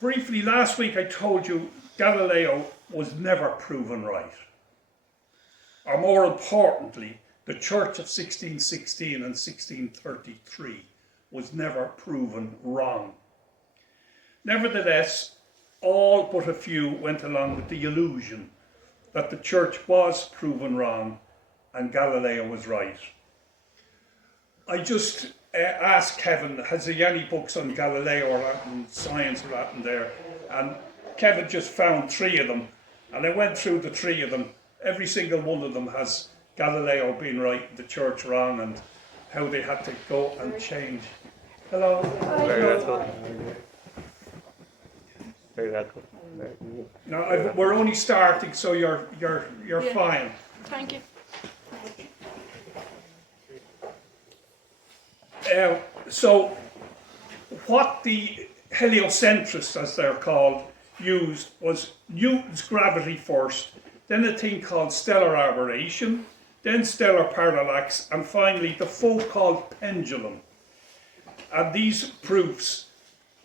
Briefly, last week I told you Galileo was never proven right. Or more importantly, the Church of 1616 and 1633 was never proven wrong. Nevertheless, all but a few went along with the illusion that the Church was proven wrong and Galileo was right. I just asked Kevin, has he any books on Galileo or Latin science or Latin there? And Kevin just found 3 of them, and I went through the 3 of them. Every single one of them has Galileo being right, the Church wrong, and how they had to go and change. Hello. Very helpful. Very helpful. No, we're only starting, so you're fine. Thank you. So, what the heliocentrists, as they're called, used was Newton's gravity first, then a thing called stellar aberration, then stellar parallax, and finally the Foucault pendulum. And these proofs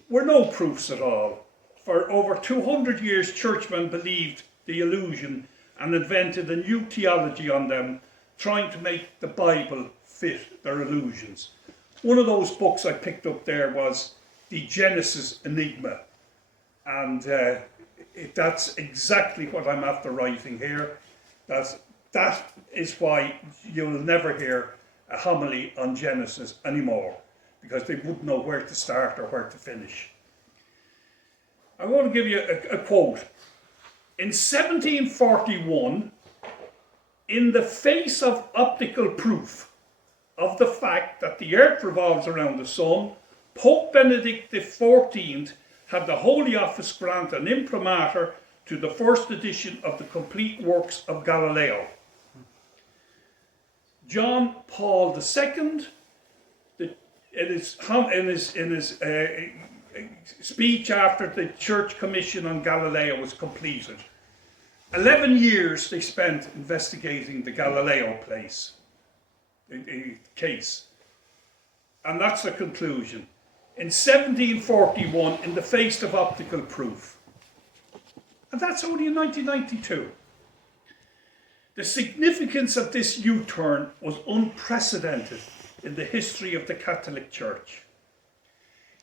were no proofs at all. For over 200 years, churchmen believed the illusion and invented a new theology on them, trying to make the Bible fit their illusions. One of those books I picked up there was The Genesis Enigma, and that's exactly what I'm after writing here. That is why you'll never hear a homily on Genesis anymore, because they wouldn't know where to start or where to finish. I want to give you a quote. In 1741, in the face of optical proof of the fact that the earth revolves around the sun, Pope Benedict XIV had the Holy Office grant an imprimatur to the first edition of the complete works of Galileo. John Paul II, in his speech after the Church Commission on Galileo was completed, 11 years they spent investigating the Galileo case. And that's the conclusion. In 1741, in the face of optical proof. And that's only in 1992. The significance of this U-turn was unprecedented in the history of the Catholic Church.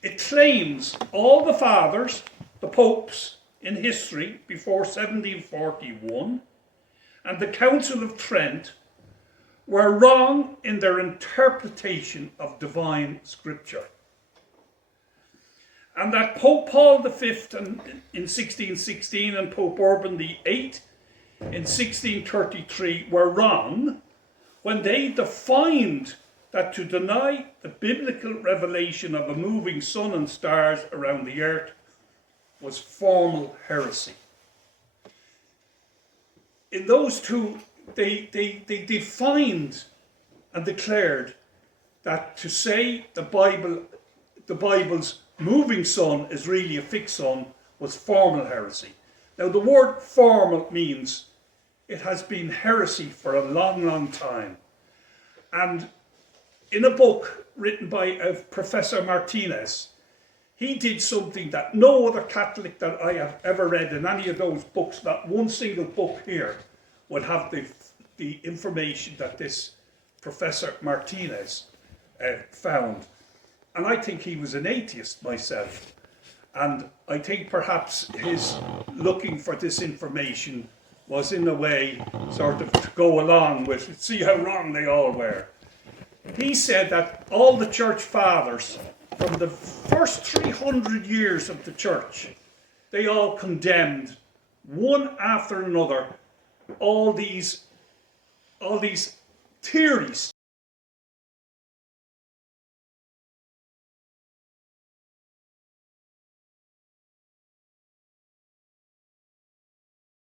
It claims all the fathers, the popes in history before 1741, and the Council of Trent were wrong in their interpretation of divine scripture. And that Pope Paul V in 1616 and Pope Urban VIII in 1633 were wrong when they defined that to deny the biblical revelation of a moving sun and stars around the earth was formal heresy. In those two, they defined and declared that to say the Bible's moving sun is really a fixed sun was formal heresy. Now the word formal means it has been heresy for a long, long time. And in a book written by Professor Martinez, he did something that no other Catholic that I have ever read in any of those books, not one single book here, would have the information that this Professor Martinez found. And I think he was an atheist myself. And I think perhaps his looking for this information was in a way sort of to go along with it, see how wrong they all were. He said that all the church fathers, from the first 300 years of the church, they all condemned, one after another, all these theories.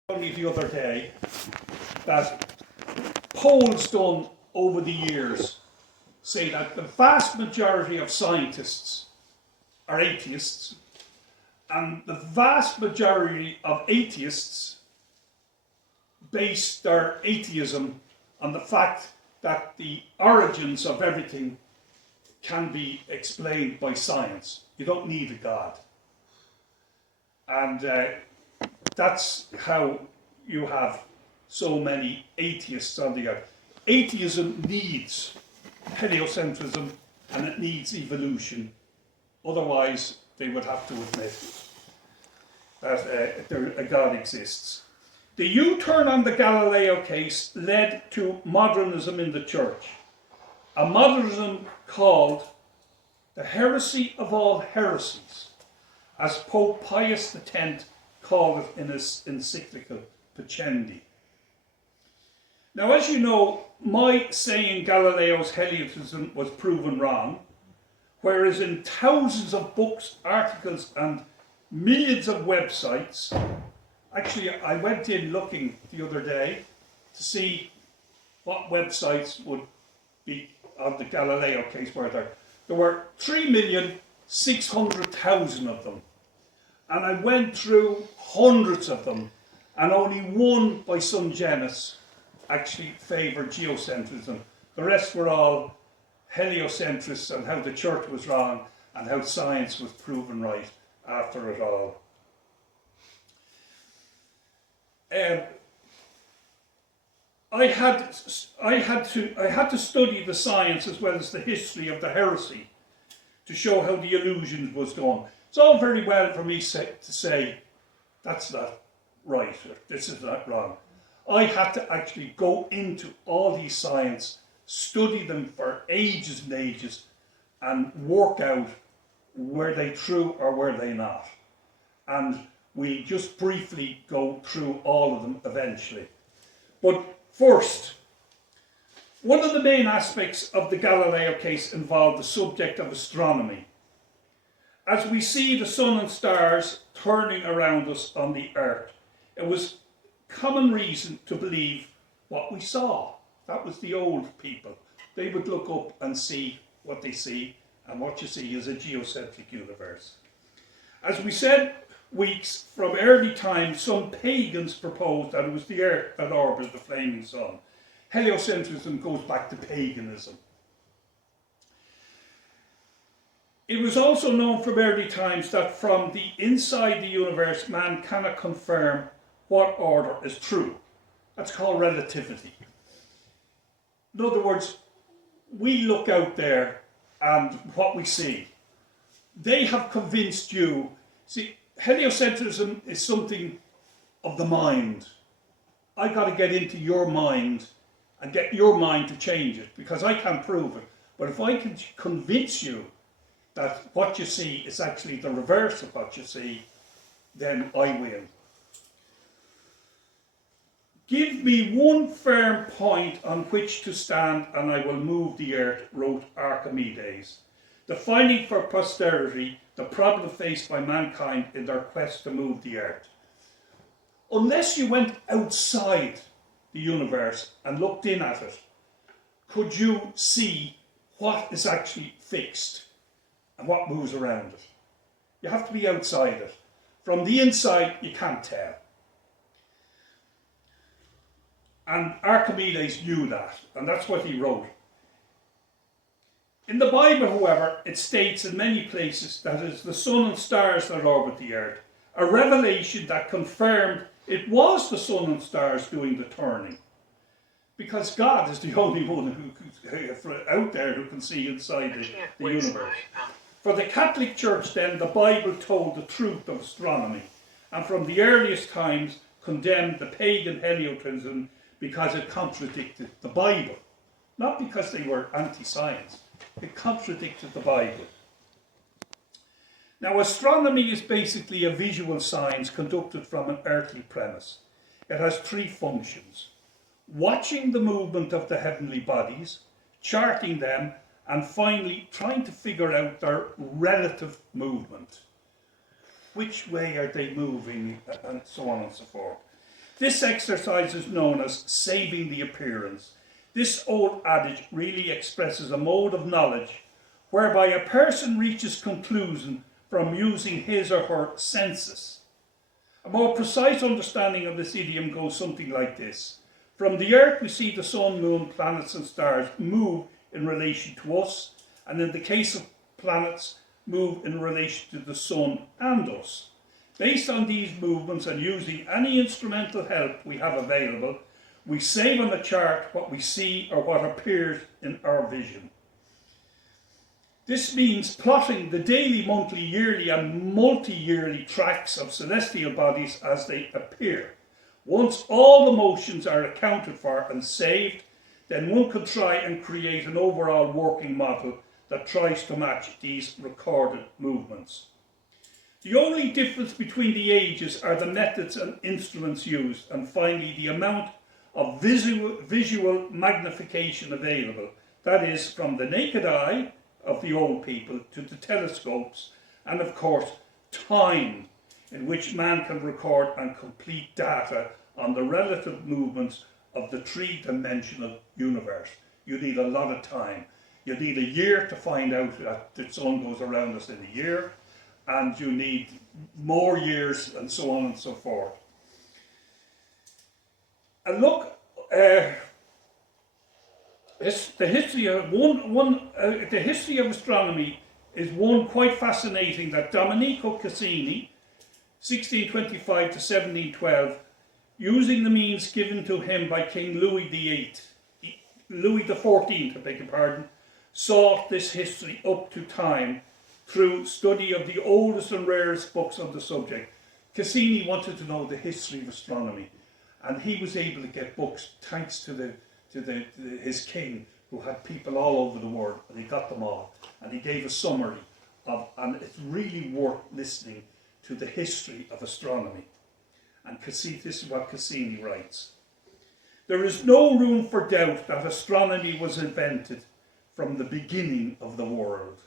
Only the other day that polls done over the years say that the vast majority of scientists are atheists, and the vast majority of atheists base their atheism on the fact that the origins of everything can be explained by science. You don't need a God. And that's how you have so many atheists on the earth. Atheism needs heliocentrism and it needs evolution. Otherwise, they would have to admit that a God exists. The U-turn on the Galileo case led to modernism in the church. A modernism called the heresy of all heresies, as Pope Pius X called it in his encyclical Pacendi. Now, as you know, my saying Galileo's heliocentricity was proven wrong, whereas in thousands of books, articles, and millions of websites, actually, I went in looking the other day to see what websites would be on the Galileo case were there. There were 3,600,000 of them. And I went through hundreds of them, and only one by some genus actually favoured geocentrism. The rest were all heliocentrists and how the church was wrong and how science was proven right after it all. I had to study the science as well as the history of the heresy to show how the illusions was done. It's all very well for me to say that's not right or this is not wrong. I had to actually go into all these science, study them for ages and ages, and work out were they true or were they not. And we just briefly go through all of them eventually. But first, one of the main aspects of the Galileo case involved the subject of astronomy. As we see the sun and stars turning around us on the earth, it was common reason to believe what we saw. That was the old people. They would look up and see what they see, and what you see is a geocentric universe. As we said weeks from early times, some pagans proposed that it was the earth that orbited the flaming sun. Heliocentrism goes back to paganism. It was also known from early times that from the inside the universe, man cannot confirm what order is true. That's called relativity. In other words, we look out there and what we see. They have convinced you. See, heliocentrism is something of the mind. I got to get into your mind and get your mind to change it because I can't prove it. But if I can convince you that what you see is actually the reverse of what you see, then I win. Give me one firm point on which to stand and I will move the earth, wrote Archimedes, defining for posterity the problem faced by mankind in their quest to move the earth. Unless you went outside the universe and looked in at it, could you see what is actually fixed and what moves around it? You have to be outside it. From the inside, you can't tell. And Archimedes knew that, and that's what he wrote. In the Bible, however, it states in many places that it is the sun and stars that orbit the earth, a revelation that confirmed it was the sun and stars doing the turning. Because God is the only one who out there who can see inside the universe. For the Catholic Church then, the Bible told the truth of astronomy, and from the earliest times condemned the pagan heliocentrism because it contradicted the Bible. Not because they were anti-science, it contradicted the Bible. Now, astronomy is basically a visual science conducted from an earthly premise. It has three functions: watching the movement of the heavenly bodies, charting them, and finally trying to figure out their relative movement. Which way are they moving, and so on and so forth. This exercise is known as saving the appearance. This old adage really expresses a mode of knowledge whereby a person reaches conclusion from using his or her senses. A more precise understanding of this idiom goes something like this. From the earth we see the sun, moon, planets and stars move in relation to us, and in the case of planets, move in relation to the sun and us. Based on these movements and using any instrumental help we have available, we save on the chart what we see or what appears in our vision. This means plotting the daily, monthly, yearly and multi-yearly tracks of celestial bodies as they appear. Once all the motions are accounted for and saved, then one could try and create an overall working model that tries to match these recorded movements. The only difference between the ages are the methods and instruments used, and finally the amount of visual magnification available, that is, from the naked eye of the old people to the telescopes, and of course time in which man can record and complete data on the relative movements of the three-dimensional universe. You need a lot of time. You need a year to find out that the sun goes around us in a year, and you need more years, and so on and so forth. And look, the history of astronomy is one quite fascinating, that Domenico Cassini, 1625 to 1712, using the means given to him by King Louis XIV, I beg your pardon, sought this history up to time through study of the oldest and rarest books on the subject. Cassini wanted to know the history of astronomy, and he was able to get books thanks to his king, who had people all over the world, and he got them all, and he gave a summary of, and it's really worth listening to the history of astronomy. And this is what Cassini writes: "There is no room for doubt that astronomy was invented from the beginning of the world.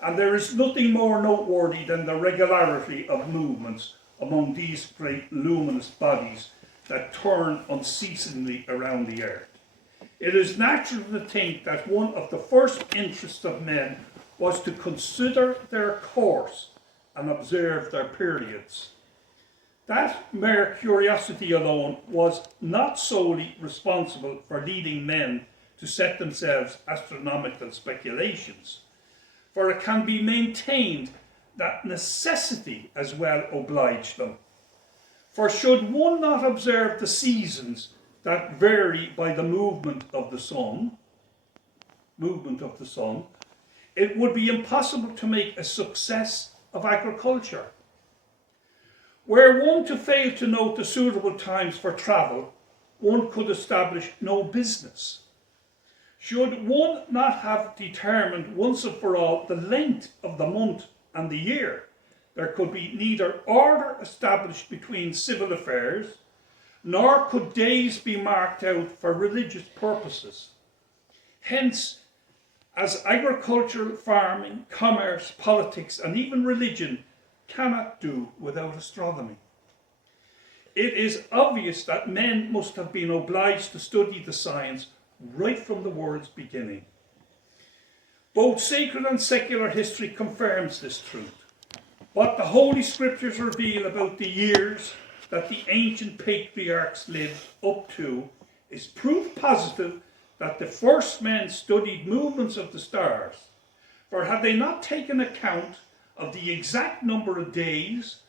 And there is nothing more noteworthy than the regularity of movements among these great luminous bodies that turn unceasingly around the earth. It is natural to think that one of the first interests of men was to consider their course and observe their periods. That mere curiosity alone was not solely responsible for leading men to set themselves astronomical speculations, for it can be maintained that necessity as well obliged them. For should one not observe the seasons that vary by the movement of the sun, it would be impossible to make a success of agriculture. Were one to fail to note the suitable times for travel, one could establish no business. Should one not have determined once and for all the length of the month and the year, there could be neither order established between civil affairs, nor could days be marked out for religious purposes. Hence, as agricultural, farming, commerce, politics, and even religion cannot do without astronomy, it is obvious that men must have been obliged to study the science right from the world's beginning. Both sacred and secular history confirms this truth. What the Holy Scriptures reveal about the years that the ancient patriarchs lived up to is proof positive that the first men studied movements of the stars. For had they not taken account of the exact number of days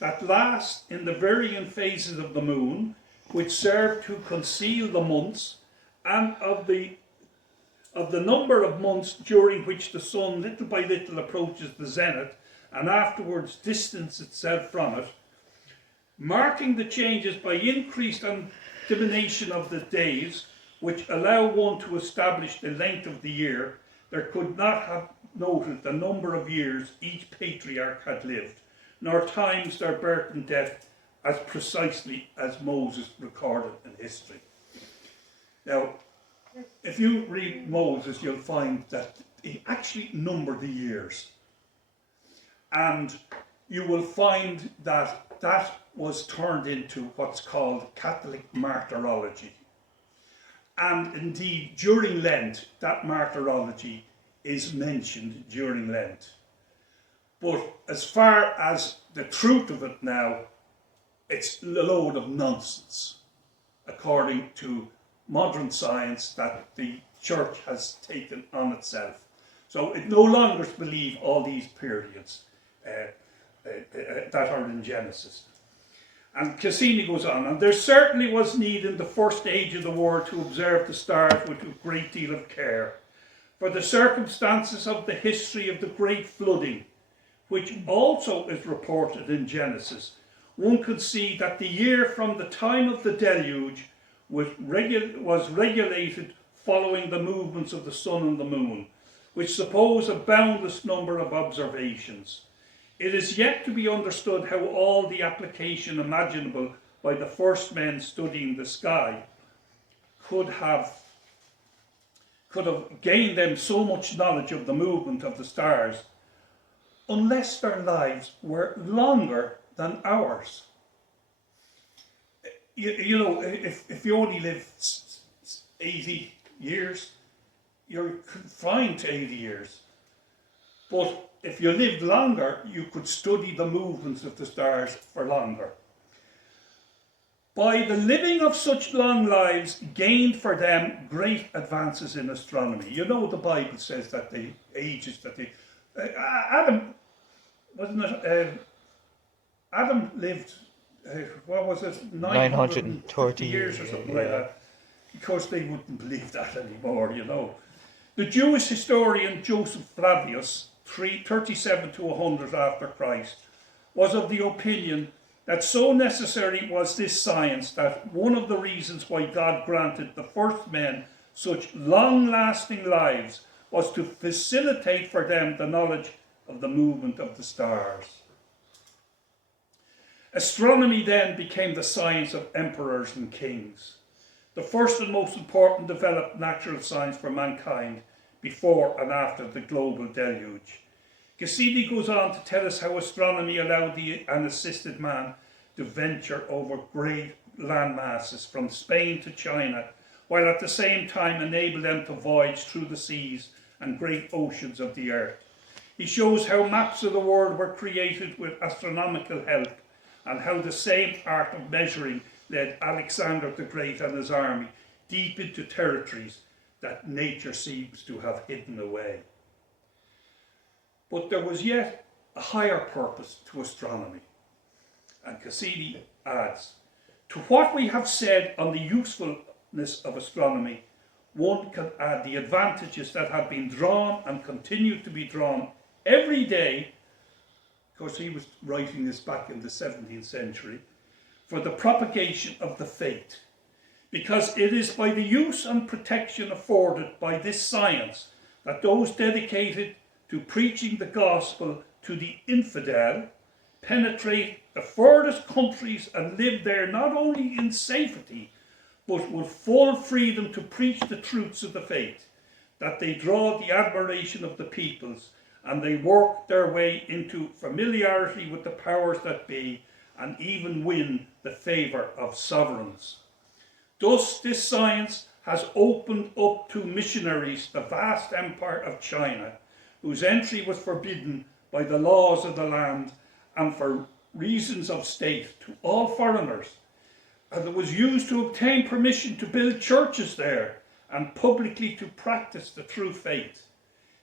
that last in the varying phases of the moon, which serve to conceal the months, and of the number of months during which the sun little by little approaches the zenith and afterwards distances itself from it, marking the changes by increased and diminution of the days, which allow one to establish the length of the year, there could not have noted the number of years each patriarch had lived, nor times their birth and death as precisely as Moses recorded in history." Now, if you read Moses, you'll find that he actually numbered the years. And you will find that that was turned into what's called Catholic martyrology. And indeed, during Lent, that martyrology is mentioned during Lent. But as far as the truth of it now, it's a load of nonsense, according to modern science that the church has taken on itself. So it no longer believes all these periods. that are in Genesis. And Cassini goes on, and there certainly was need in the first age of the world to observe the stars with a great deal of care. For the circumstances of the history of the great flooding, which also is reported in Genesis, one could see that the year from the time of the deluge was regulated following the movements of the sun and the moon, which suppose a boundless number of observations. It is yet to be understood how all the application imaginable by the first men studying the sky could have gained them so much knowledge of the movement of the stars, unless their lives were longer than ours. You know, if you only live 80 years, you're confined to 80 years. But if you lived longer, you could study the movements of the stars for longer. By the living of such long lives gained for them great advances in astronomy. You know, the Bible says that the ages that they... Adam, wasn't it? Adam lived, what was it? 930 years or something like that. Of course, they wouldn't believe that anymore, you know. The Jewish historian Joseph Flavius, 37 to 100 after Christ, was of the opinion that so necessary was this science that one of the reasons why God granted the first men such long-lasting lives was to facilitate for them the knowledge of the movement of the stars. Astronomy then became the science of emperors and kings, the first and most important developed natural science for mankind before and after the global deluge. Cassini goes on to tell us how astronomy allowed the unassisted man to venture over great land masses from Spain to China, while at the same time enable them to voyage through the seas and great oceans of the earth. He shows how maps of the world were created with astronomical help, and how the same art of measuring led Alexander the Great and his army deep into territories that nature seems to have hidden away. But there was yet a higher purpose to astronomy. And Cassini adds, to what we have said on the usefulness of astronomy, one can add the advantages that have been drawn and continue to be drawn every day. Of course, he was writing this back in the 17th century, for the propagation of the faith, because it is by the use and protection afforded by this science that those dedicated to preaching the gospel to the infidel penetrate the furthest countries and live there not only in safety, but with full freedom to preach the truths of the faith, that they draw the admiration of the peoples, and they work their way into familiarity with the powers that be, and even win the favour of sovereigns. Thus, this science has opened up to missionaries the vast empire of China, whose entry was forbidden by the laws of the land and for reasons of state to all foreigners, and it was used to obtain permission to build churches there and publicly to practice the true faith.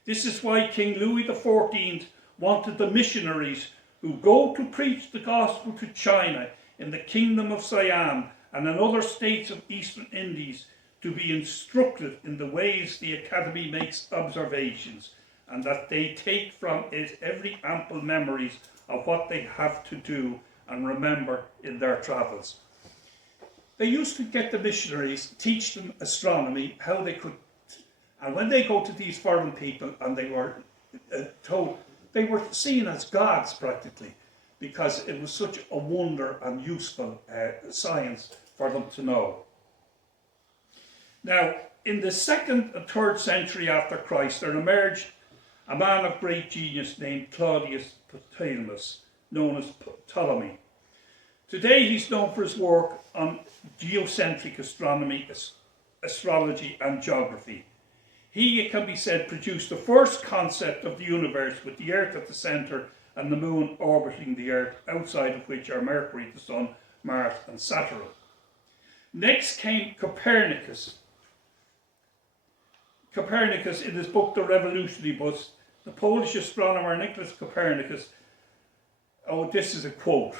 This is why King Louis XIV wanted the missionaries who go to preach the gospel to China in the kingdom of Siam and in other states of Eastern Indies to be instructed in the ways the Academy makes observations, and that they take from it every ample memories of what they have to do and remember in their travels. They used to get the missionaries, teach them astronomy, how they could, and when they go to these foreign people and they were told, they were seen as gods practically, because it was such a wonder and useful science for them to know. Now, in the 2nd and 3rd century after Christ, there emerged a man of great genius named Claudius Ptolemy, known as Ptolemy. Today he's known for his work on geocentric astronomy, astrology and geography. He, it can be said, produced the first concept of the universe with the Earth at the centre and the Moon orbiting the Earth, outside of which are Mercury, the Sun, Mars and Saturn. Next came Copernicus. Copernicus, in his book The Revolutionary Bus, the Polish astronomer Nicholas Copernicus Oh, this is a quote.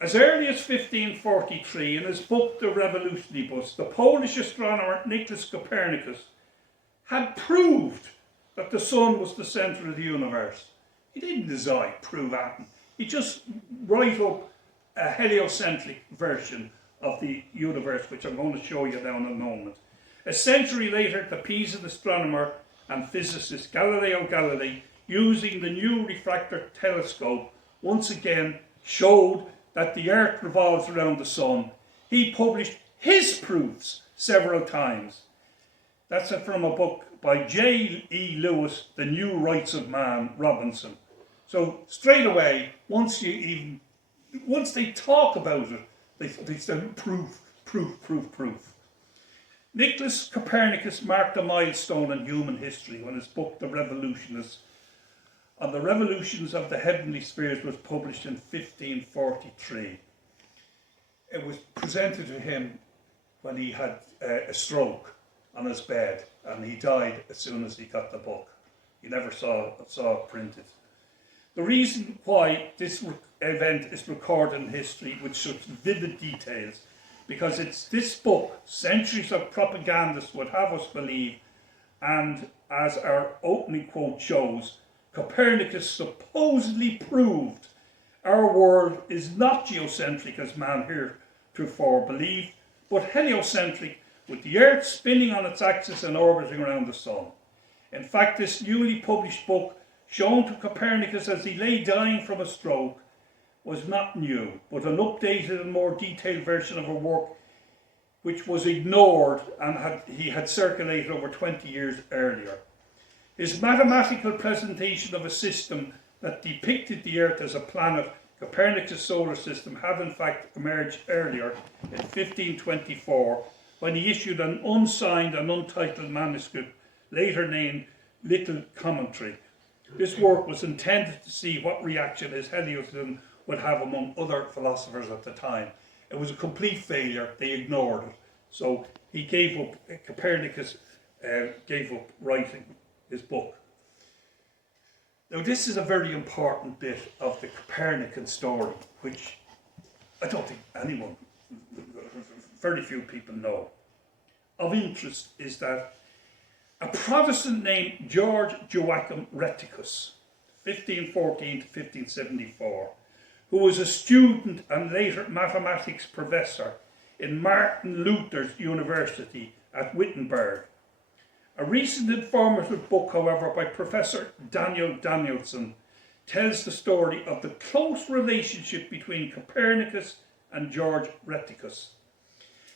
As early as 1543, in his book De Revolutionibus, the Polish astronomer Nicholas Copernicus had proved that the sun was the centre of the universe. He didn't prove anything. He just wrote up a heliocentric version of the universe, which I'm going to show you now in a moment. A century later, the Pisan astronomer and physicist Galileo Galilei, using the new refractor telescope, once again showed that the Earth revolves around the sun. He published his proofs several times. That's from a book by J. E. Lewis, The New Rights of Man, Robinson. So straight away, once they talk about it, they say proof. Nicholas Copernicus marked a milestone in human history when his book The Revolutionists on the revolutions of the heavenly spheres was published in 1543. It was presented to him when he had a stroke on his bed, and he died as soon as he got the book. He never saw it printed. The reason why this event is recorded in history with such vivid details, because it's this book centuries of propagandists would have us believe, and as our opening quote shows, Copernicus supposedly proved our world is not geocentric as man heretofore believed, but heliocentric, with the Earth spinning on its axis and orbiting around the sun. In fact, this newly published book, shown to Copernicus as he lay dying from a stroke, was not new, but an updated and more detailed version of a work which was ignored and he had circulated over 20 years earlier. His mathematical presentation of a system that depicted the Earth as a planet, Copernicus' solar system, had in fact emerged earlier in 1524, when he issued an unsigned and untitled manuscript, later named Little Commentary. This work was intended to see what reaction his heliocentricity would have among other philosophers at the time. It was a complete failure. They ignored it. So he gave up, Copernicus gave up writing his book. Now this is a very important bit of the Copernican story, which I don't think anyone, very few people know. Of interest is that a Protestant named George Joachim Reticus, 1514 to 1574, who was a student and later mathematics professor in Martin Luther's University at Wittenberg. A recent informative book, however, by Professor Daniel Danielson tells the story of the close relationship between Copernicus and George Reticus.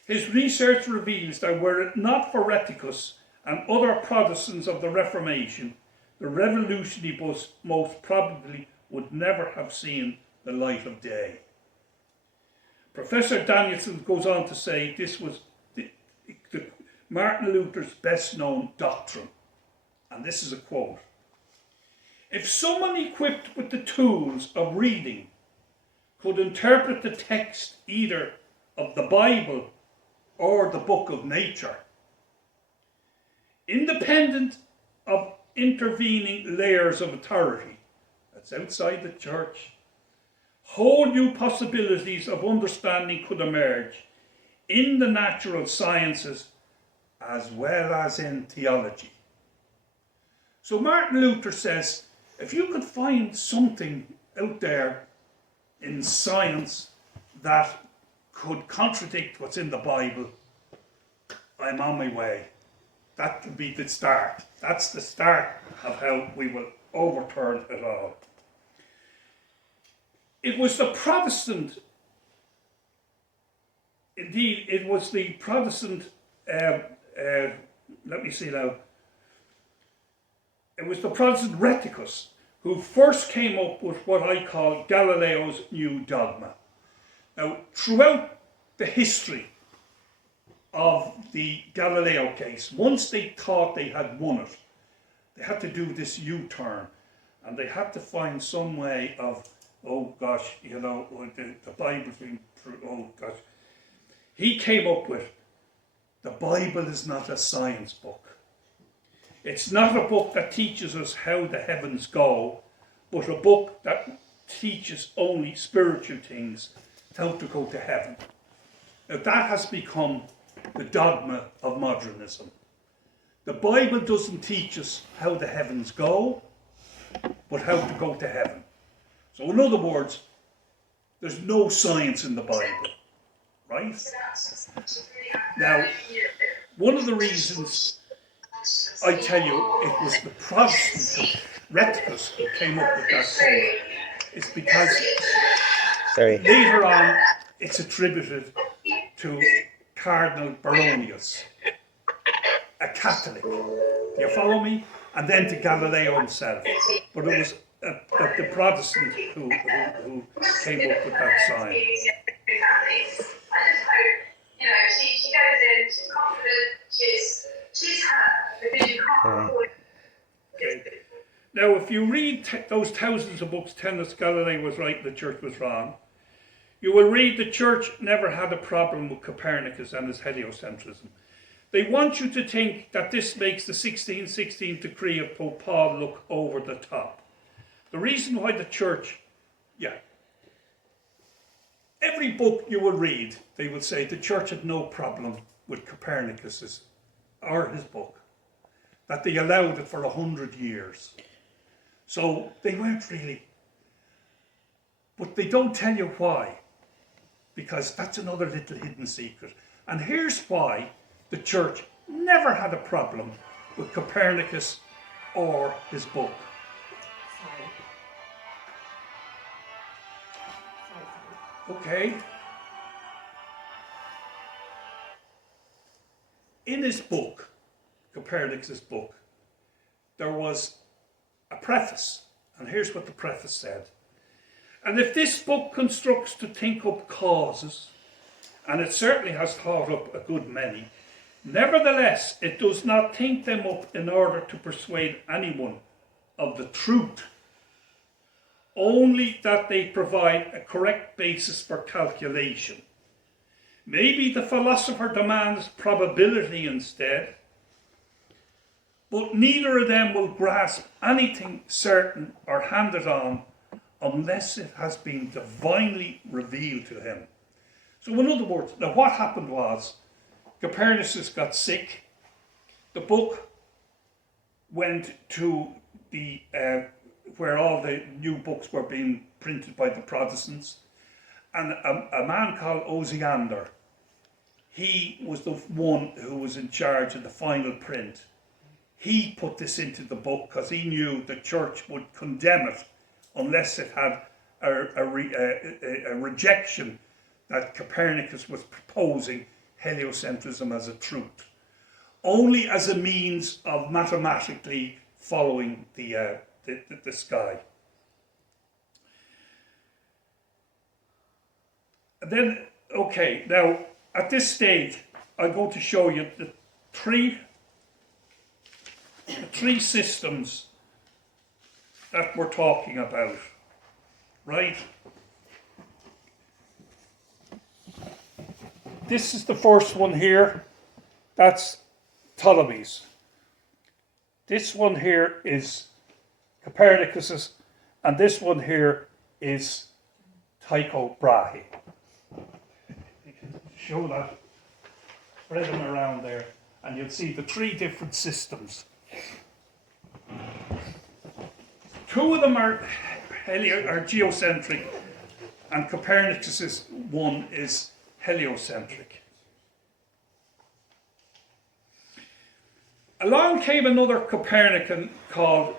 His research reveals that were it not for Reticus and other Protestants of the Reformation, the Revolutionibus most probably would never have seen the light of day. Professor Danielson goes on to say this was Martin Luther's best known doctrine. And this is a quote. If someone equipped with the tools of reading could interpret the text either of the Bible or the book of nature, independent of intervening layers of authority, that's outside the church, whole new possibilities of understanding could emerge in the natural sciences as well as in theology. So Martin Luther says, if you could find something out there in science that could contradict what's in the Bible, I'm on my way. That could be the start. That's the start of how we will overturn it all. It was the Protestant, indeed, it was the Protestant, let me see now, it was the Protestant Reticus who first came up with what I call Galileo's new dogma. Now, throughout the history of the Galileo case, once they thought they had won it, they had to do this U-turn, and they had to find some way of, oh gosh, you know, the Bible's been, oh gosh. He came up with, the Bible is not a science book. It's not a book that teaches us how the heavens go, but a book that teaches only spiritual things, how to go to heaven. Now that has become the dogma of modernism. The Bible doesn't teach us how the heavens go, but how to go to heaven. So in other words, there's no science in the Bible, right? Now, one of the reasons I tell you it was the Protestant heretics who came up with that code is because Sorry. later on it's attributed to Cardinal Baronius, a Catholic. Do you follow me? And then to Galileo himself. But it was the Protestant who came up with that sign. You know, she goes in, she's confident, she's her, the vision can't afford. Okay. Now, if you read those thousands of books telling us Galileo was right and the church was wrong, you will read the church never had a problem with Copernicus and his heliocentrism. They want you to think that this makes the 1616 decree of Pope Paul look over the top. The reason why the church, every book you will read, they will say the church had no problem with Copernicus's or his book, that they allowed it for 100 years. So they weren't really, but they don't tell you why, because that's another little hidden secret. And here's why the church never had a problem with Copernicus or his book. Okay. In his book, Copernicus' book, there was a preface, and here's what the preface said. And if this book constructs to think up causes, and it certainly has thought up a good many, nevertheless it does not think them up in order to persuade anyone of the truth, only that they provide a correct basis for calculation. Maybe the philosopher demands probability instead, but neither of them will grasp anything certain or handed on unless it has been divinely revealed to him. So in other words, now what happened was, Copernicus got sick, the book went to the where all the new books were being printed by the Protestants, and a man called Osiander, he was the one who was in charge of the final print. He put this into the book because he knew the church would condemn it unless it had a rejection that Copernicus was proposing heliocentrism as a truth, only as a means of mathematically following the sky. And then, okay, now at this stage, I'm going to show you the three systems that we're talking about, right? This is the first one here. That's Ptolemy's. This one here is Copernicus's, and this one here is Tycho Brahe. You can show that, spread them around there, and you'll see the three different systems. Two of them are geocentric, and Copernicus's one is heliocentric. Along came another Copernican called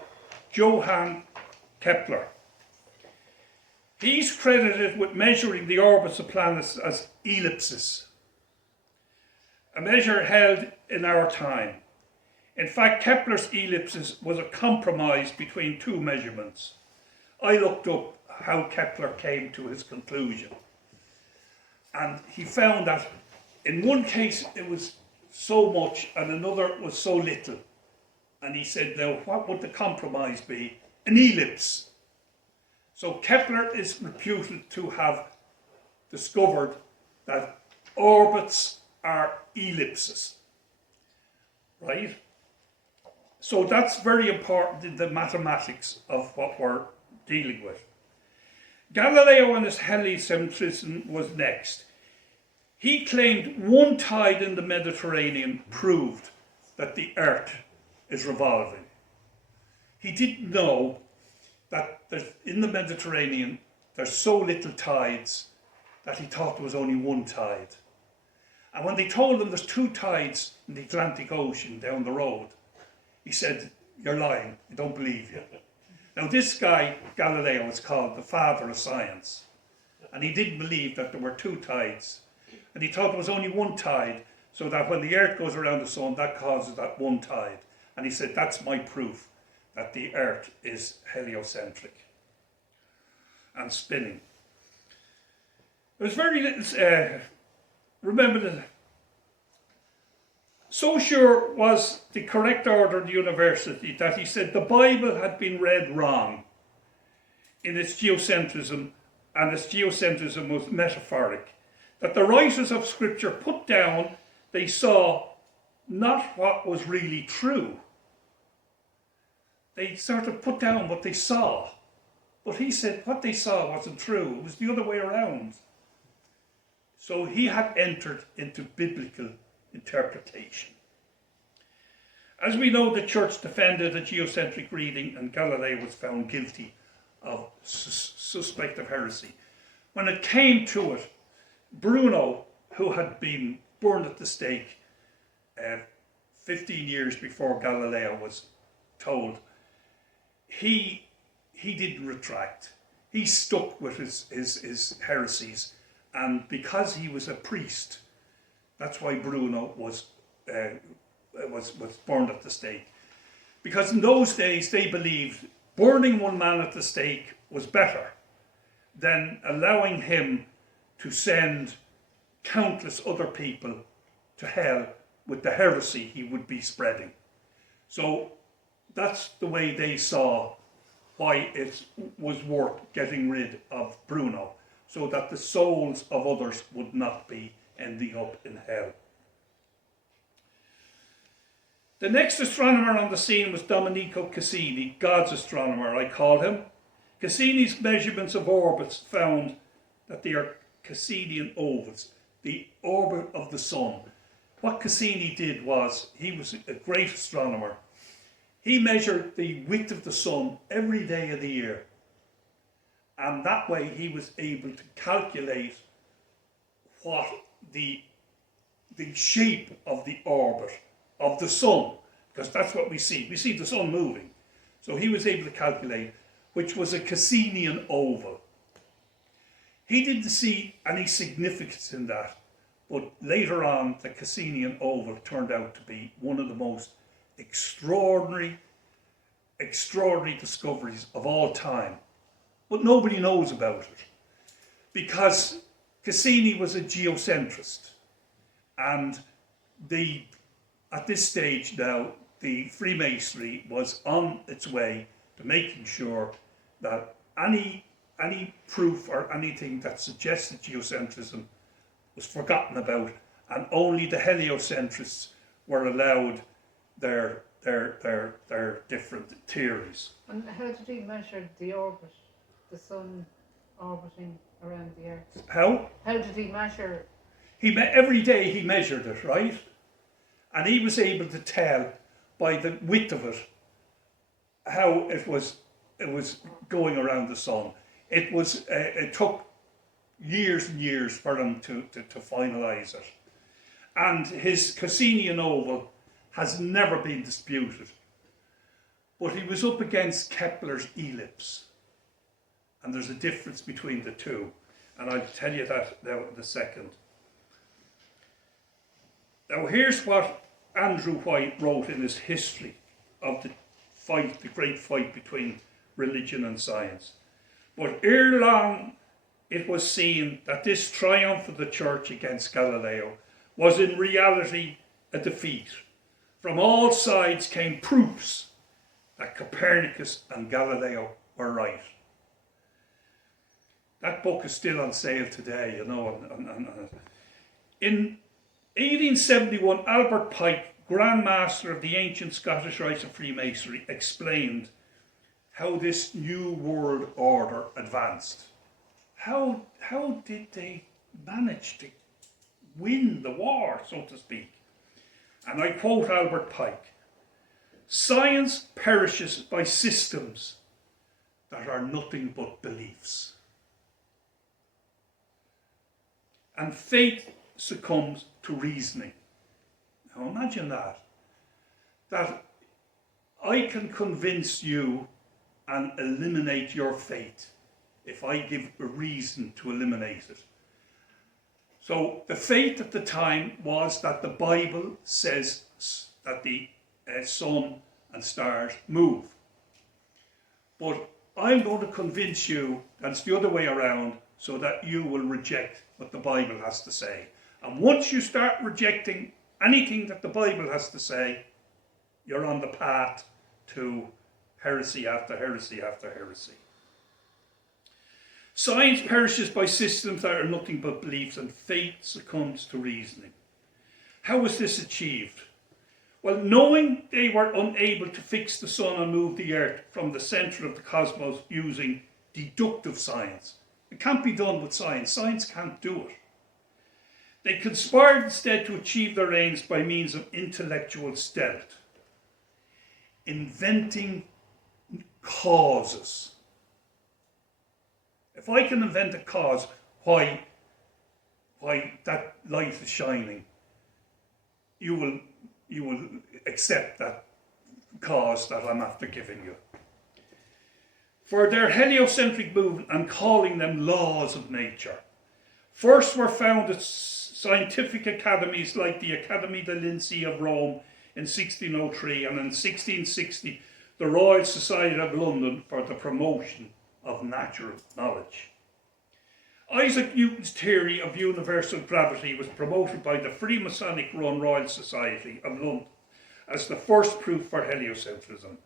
Johann Kepler. He's credited with measuring the orbits of planets as ellipses, a measure held in our time. In fact, Kepler's ellipses was a compromise between two measurements. I looked up how Kepler came to his conclusion, and he found that in one case it was so much and another was so little. And he said, now what would the compromise be? An ellipse. So Kepler is reputed to have discovered that orbits are ellipses, right? So that's very important in the mathematics of what we're dealing with. Galileo and his heliocentrism was next. He claimed one tide in the Mediterranean proved that the earth is revolving. He didn't know that in the Mediterranean there's so little tides that he thought there was only one tide. And when they told him there's two tides in the Atlantic Ocean down the road, he said, "You're lying, I don't believe you." Now this guy, Galileo, is called the father of science. And he didn't believe that there were two tides. And he thought there was only one tide, so that when the earth goes around the sun, that causes that one tide. And he said, that's my proof that the earth is heliocentric and spinning. There's very little, remember that. So sure was the correct order of the university that he said the Bible had been read wrong in its geocentrism, and its geocentrism was metaphoric. That the writers of Scripture put down, they saw not what was really true. They sort of put down what they saw. But he said what they saw wasn't true. It was the other way around. So he had entered into biblical interpretation. As we know, the church defended a geocentric reading, and Galileo was found guilty of suspect of heresy. When it came to it, Bruno, who had been burned at the stake 15 years before Galileo was told, he didn't retract. He stuck with his heresies, and because he was a priest, that's why Bruno was burned at the stake. Because in those days they believed burning one man at the stake was better than allowing him to send countless other people to hell with the heresy he would be spreading. So that's the way they saw why it was worth getting rid of Bruno, so that the souls of others would not be ending up in hell. The next astronomer on the scene was Domenico Cassini, God's astronomer, I call him. Cassini's measurements of orbits found that they are Cassinian ovals, the orbit of the sun. What Cassini did was, he was a great astronomer. He measured the width of the sun every day of the year. And that way he was able to calculate what the shape of the orbit of the sun, because that's what we see. We see the sun moving. So he was able to calculate, which was a Cassinian oval. He didn't see any significance in that, but later on the Cassinian oval turned out to be one of the most extraordinary discoveries of all time. But nobody knows about it, because Cassini was a geocentrist, and at this stage now, the Freemasonry was on its way to making sure that any proof or anything that suggested geocentrism was forgotten about, and only the heliocentrists were allowed their different theories. And how did he measure the orbit, the sun orbiting around the earth? How? How did he measure? Every day he measured it, right? And he was able to tell by the width of it how it was going around the sun. It took years and years for them to finalise it. And his Cassinian oval has never been disputed. But he was up against Kepler's ellipse. And there's a difference between the two. And I'll tell you that now in a second. Now here's what Andrew White wrote in his history of the great fight between religion and science. But ere long it was seen that this triumph of the church against Galileo was in reality a defeat. From all sides came proofs that Copernicus and Galileo were right. That book is still on sale today, you know. In 1871, Albert Pike, Grand Master of the ancient Scottish Rites of Freemasonry, explained how this new world order advanced. how did they manage to win the war, so to speak? And I quote Albert Pike: "Science perishes by systems that are nothing but beliefs. And faith succumbs to reasoning." Now imagine that. That I can convince you and eliminate your faith if I give a reason to eliminate it. So the faith at the time was that the Bible says that the sun and stars move. But I'm going to convince you that it's the other way around, so that you will reject what the Bible has to say. And once you start rejecting anything that the Bible has to say, you're on the path to heresy after heresy after heresy. Science perishes by systems that are nothing but beliefs, and faith succumbs to reasoning. How was this achieved? Well, knowing they were unable to fix the sun and move the earth from the centre of the cosmos using deductive science. It can't be done with science. Science can't do it. They conspired instead to achieve their aims by means of intellectual stealth, inventing causes. If I can invent a cause why that light is shining, you will accept that cause that I'm after giving you. For their heliocentric movement and calling them laws of nature, first were founded scientific academies like the Académie des Lincei of Rome in 1603, and in 1660 the Royal Society of London for the promotion of natural knowledge. Isaac Newton's theory of universal gravity was promoted by the Freemasonic-run Royal Society of London as the first proof for heliocentrism,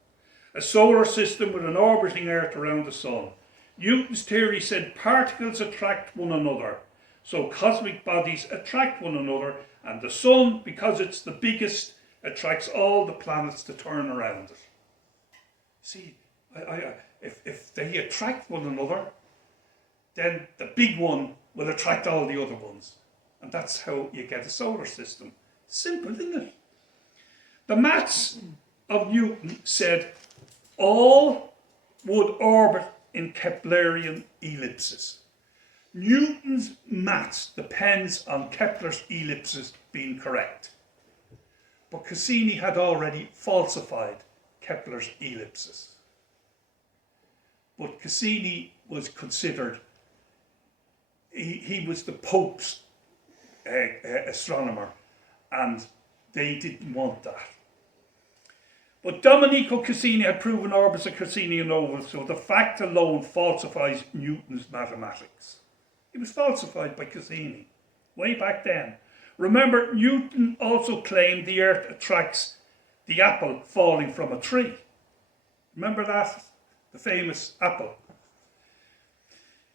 a solar system with an orbiting Earth around the Sun. Newton's theory said particles attract one another, so cosmic bodies attract one another, and the Sun, because it's the biggest, attracts all the planets to turn around it. See, if they attract one another, then the big one will attract all the other ones. And that's how you get a solar system. Simple, isn't it? The maths of Newton said all would orbit in Keplerian ellipses. Newton's maths depends on Kepler's ellipses being correct. But Cassini had already falsified Kepler's ellipses. But Cassini was considered, he was the Pope's astronomer, and they didn't want that. But Domenico Cassini had proven orbits of Cassinian ovals, so the fact alone falsifies Newton's mathematics. It was falsified by Cassini way back then. Remember, Newton also claimed the Earth attracts the apple falling from a tree. Remember that? The famous apple.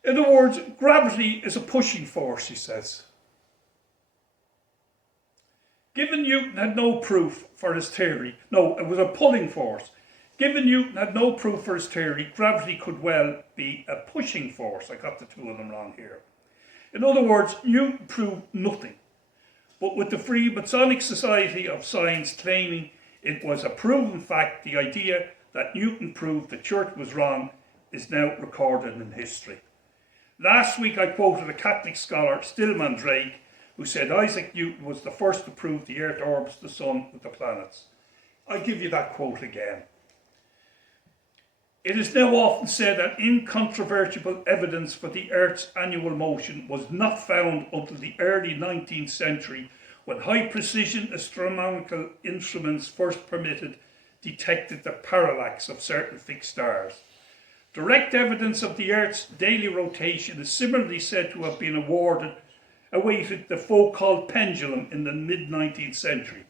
In other words, gravity is a pushing force, he says. Given Newton had no proof for his theory, no, it was a pulling force. Given Newton had no proof for his theory, gravity could well be a pushing force. I got the two of them wrong here. In other words, Newton proved nothing. But with the Freemasonic Society of Science claiming it was a proven fact, the idea that Newton proved the church was wrong is now recorded in history. Last week I quoted a Catholic scholar, Stillman Drake, who said Isaac Newton was the first to prove the Earth orbits the Sun with the planets. I'll give you that quote again. It is now often said that incontrovertible evidence for the Earth's annual motion was not found until the early 19th century, when high-precision astronomical instruments first detected the parallax of certain fixed stars. Direct evidence of the Earth's daily rotation is similarly said to have been awaited the Foucault pendulum in the mid-19th century.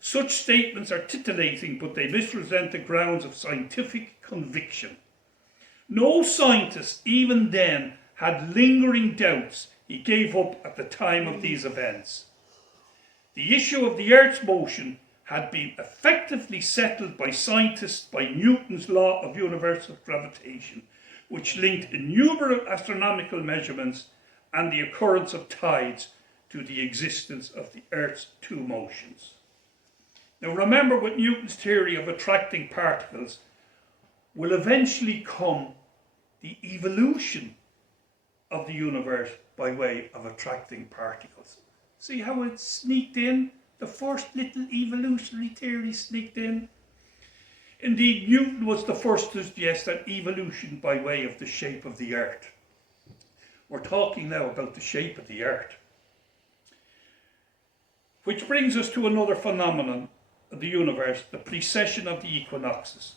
Such statements are titillating, but they misrepresent the grounds of scientific conviction. No scientist, even then, had lingering doubts he gave up at the time of these events. The issue of the Earth's motion had been effectively settled by scientists by Newton's law of universal gravitation, which linked innumerable astronomical measurements and the occurrence of tides to the existence of the Earth's two motions. Now remember, with Newton's theory of attracting particles will eventually come the evolution of the universe by way of attracting particles. See how it sneaked in? The first little evolutionary theory sneaked in. Indeed, Newton was the first to suggest that evolution by way of the shape of the Earth. We're talking now about the shape of the Earth. Which brings us to another phenomenon of the universe, the precession of the equinoxes.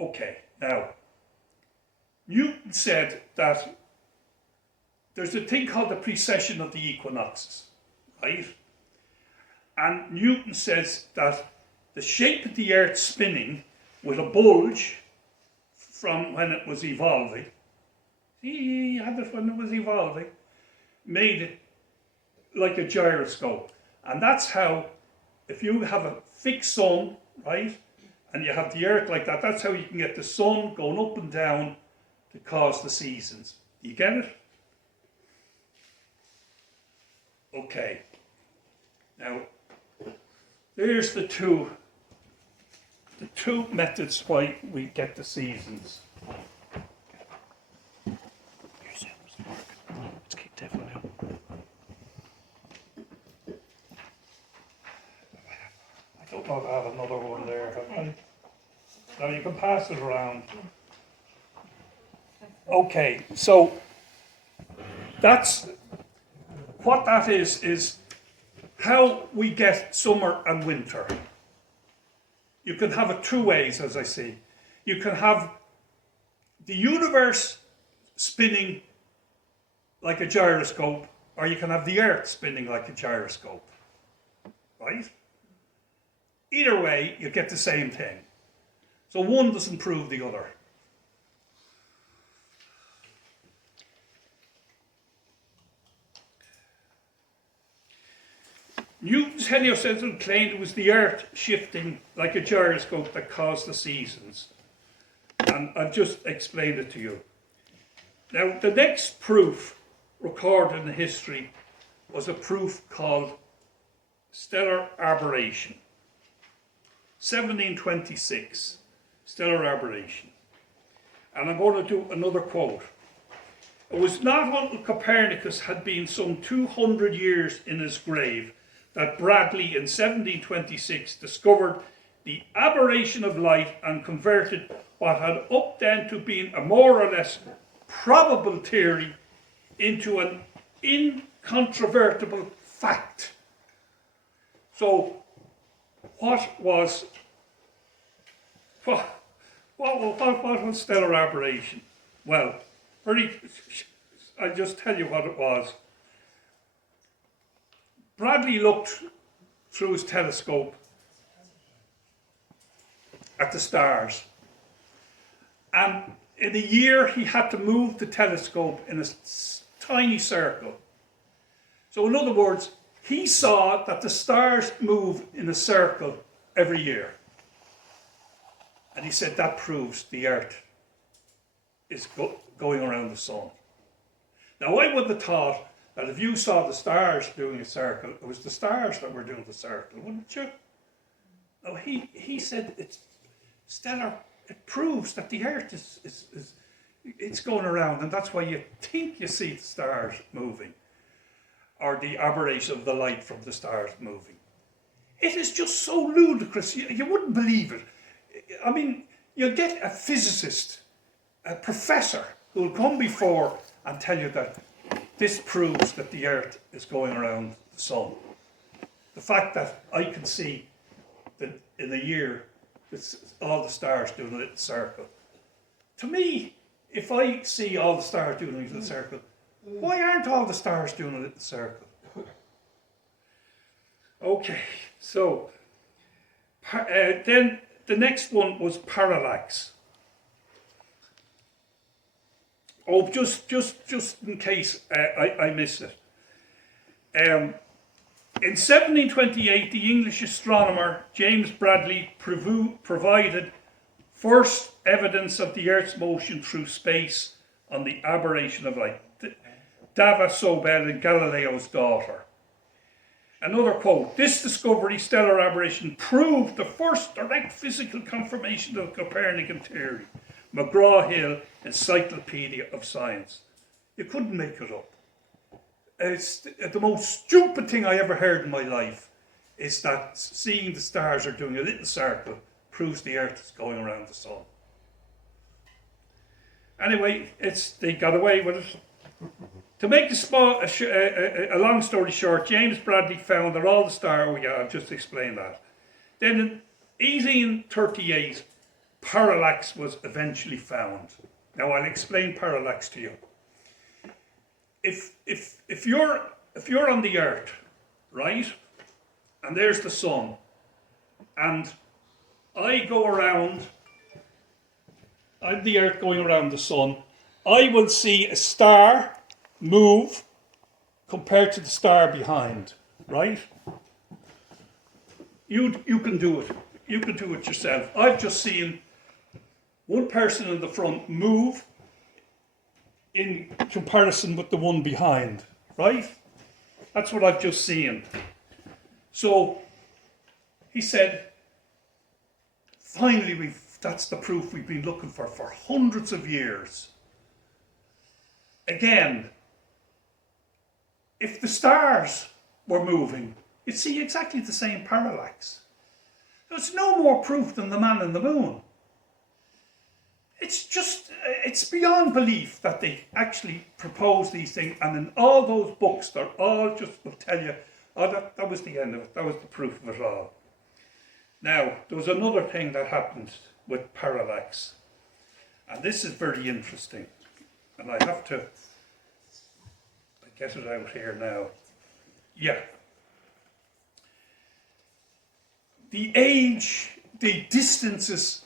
Okay, now, Newton said that there's a thing called the precession of the equinoxes, right? And Newton says that the shape of the Earth spinning with a bulge from when it was evolving, see, you had it when it was evolving, made it like a gyroscope. And that's how, if you have a fixed sun, right, and you have the Earth like that, that's how you can get the sun going up and down to cause the seasons. Do you get it? Okay. Now, there's the two methods why we get the seasons. Let's keep that one out. I don't know if I have another one there. Now you can pass it around. Okay, so that's what that is how we get summer and winter. You can have it two ways, as I see. You can have the universe spinning like a gyroscope, or you can have the Earth spinning like a gyroscope, right? Either way, you get the same thing. So one doesn't prove the other. Newton's heliocentrism claimed it was the Earth shifting like a gyroscope that caused the seasons. And I've just explained it to you. Now, the next proof recorded in history was a proof called stellar aberration. 1726, stellar aberration. And I'm going to do another quote. It was not until Copernicus had been some 200 years in his grave that Bradley in 1726 discovered the aberration of light and converted what had up then to been a more or less probable theory into an incontrovertible fact. So, what was stellar aberration? Well, I'll just tell you what it was. Bradley looked through his telescope at the stars, and in a year he had to move the telescope in a tiny circle. So in other words, he saw that the stars move in a circle every year. And he said that proves the Earth is going around the sun. Now I would have thought that if you saw the stars doing a circle, it was the stars that were doing the circle, wouldn't you? No, he said it's stellar. It proves that the Earth it's going around, and that's why you think you see the stars moving, or the aberration of the light from the stars moving. It is just so ludicrous, you wouldn't believe it. I mean, you'll get a physicist, a professor, who'll come before and tell you that this proves that the Earth is going around the sun. The fact that I can see that in a year, it's all the stars doing a little circle. To me, if I see all the stars doing a little circle, why aren't all the stars doing a little circle? Okay, so then the next one was parallax. Oh, just in case I miss it. In 1728, the English astronomer James Bradley provided First evidence of the Earth's motion through space on the aberration of light. Dava Sobel and Galileo's daughter. Another quote, this discovery, stellar aberration, proved the first direct physical confirmation of the Copernican theory. McGraw-Hill, Encyclopedia of Science. You couldn't make it up. It's the most stupid thing I ever heard in my life is that seeing the stars are doing a little circle proves the Earth is going around the sun. Anyway, they got away with it. To make a long story short, James Bradley found that all the stars, I'll just explain that. Then in 1838, parallax was eventually found. Now I'll explain parallax to you. If you're on the Earth, right, and there's the sun, and I go around, I'm the Earth going around the sun, I will see a star move compared to the star behind, right? You can do it. You can do it yourself. I've just seen one person in the front move in comparison with the one behind, right? That's what I've just seen. So he said, finally, that's the proof we've been looking for hundreds of years. Again, if the stars were moving, you'd see exactly the same parallax. There's no more proof than the man in the moon. It's beyond belief that they actually proposed these things, and in all those books, they're all just will tell you, oh, that was the end of it, that was the proof of it all. Now, there was another thing that happened with parallax, and this is very interesting, and I have to get it out here now. Yeah. The age, the distances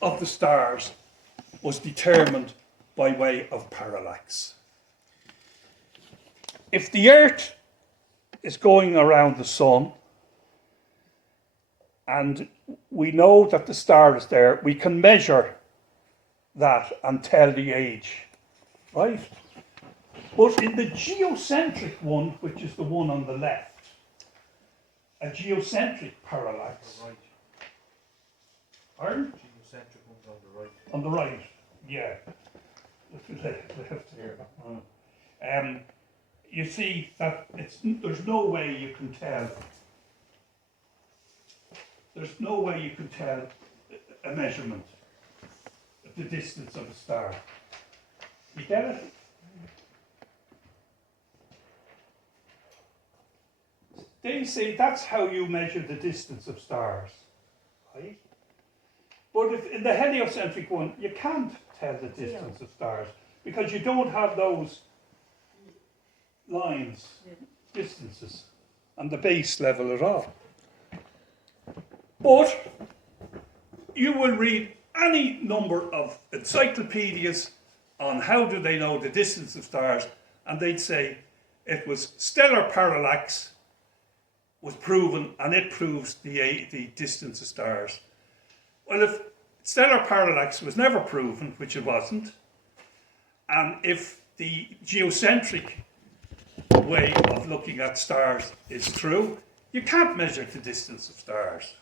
of the stars was determined by way of parallax. If the Earth is going around the sun, and we know that the star is there, we can measure that and tell the age, right? But in the geocentric one, which is the one on the left, a geocentric parallax. On the right. Pardon? Geocentric one's on the right. On the right, yeah. Left here. You see that there's no way you can tell. There's no way you can tell a measurement of the distance of a star. You get it? They say that's how you measure the distance of stars, right? But if in the heliocentric one, you can't tell the distance of stars because you don't have those lines, distances, and the base level at all. But you will read any number of encyclopedias on how do they know the distance of stars, and they'd say it was stellar parallax was proven, and it proves the distance of stars. Well, if stellar parallax was never proven, which it wasn't, and if the geocentric way of looking at stars is true, you can't measure the distance of stars.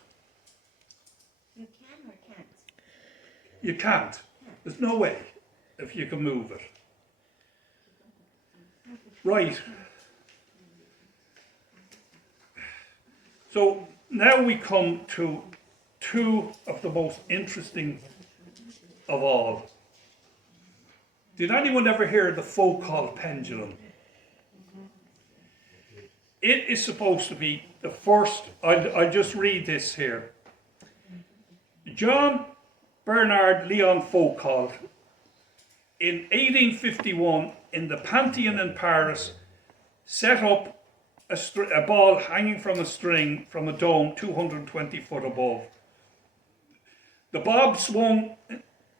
You can or can't? You can't. There's no way if you can move it. Right. So now we come to two of the most interesting of all. Did anyone ever hear the Foucault pendulum? It is supposed to be the first, I'll just read this here. John Bernard Leon Foucault, in 1851, in the Pantheon in Paris, set up a ball hanging from a string from a dome 220 foot above. The bob swung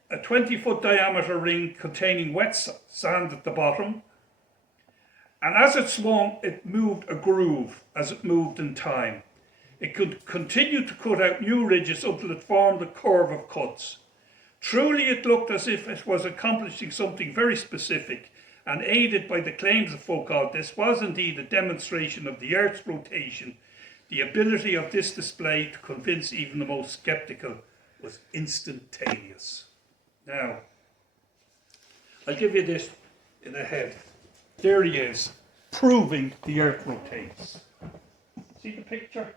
a 20-foot diameter ring containing wet sand at the bottom, and as it swung, it moved a groove as it moved in time. It could continue to cut out new ridges until it formed a curve of cuts. Truly it looked as if it was accomplishing something very specific, and aided by the claims of Foucault, this was indeed a demonstration of the Earth's rotation. The ability of this display to convince even the most sceptical was instantaneous. Now, I'll give you this in a head. There he is, proving the Earth rotates. See the picture?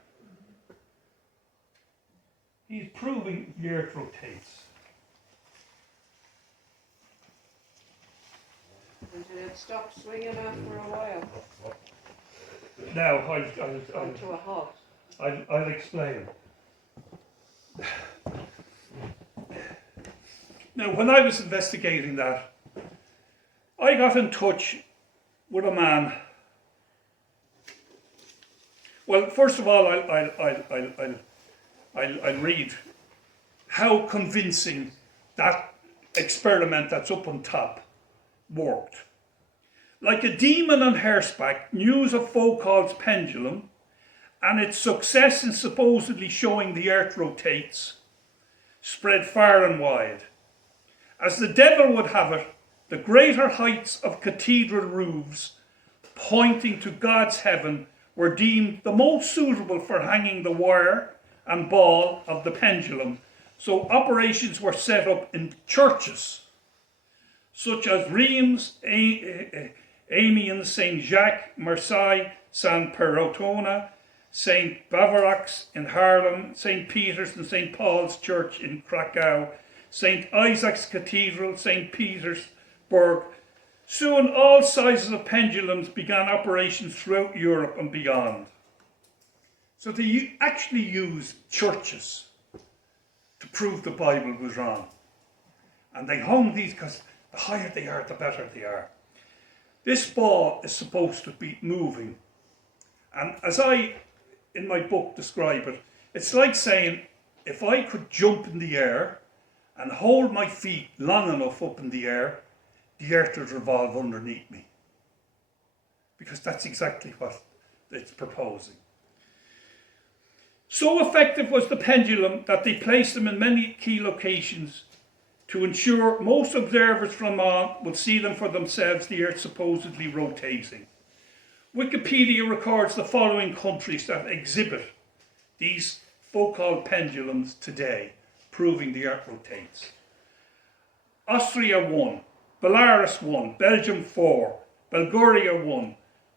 He's proving the Earth rotates. Until it stopped swinging after a while. Now, To a halt. I'll explain. Now, when I was investigating that, I got in touch with a man. Well, first of all, I'll read how convincing that experiment that's up on top worked. Like a demon on horseback, news of Foucault's pendulum and its success in supposedly showing the earth rotates spread far and wide. As the devil would have it, the greater heights of cathedral roofs pointing to God's heaven were deemed the most suitable for hanging the wire and ball of the pendulum, so operations were set up in churches such as Reims, Amiens, Saint Jacques, Marseille, San Perotona, St. Bavarax in Haarlem, St. Peter's and St. Paul's Church in Krakow, St. Isaac's Cathedral, St. Petersburg. Soon all sizes of pendulums began operations throughout Europe and beyond. So they actually used churches to prove the Bible was wrong. And they hung these, because the higher they are, the better they are. This ball is supposed to be moving. And as I, in my book, describe it, it's like saying, if I could jump in the air and hold my feet long enough up in the air, the earth would revolve underneath me. Because that's exactly what it's proposing. So effective was the pendulum that they placed them in many key locations to ensure most observers from on would see them for themselves, the earth supposedly rotating. Wikipedia records the following countries that exhibit these Foucault pendulums today, proving the earth rotates. Austria 1, Belarus 1, Belgium 4, Bulgaria 1,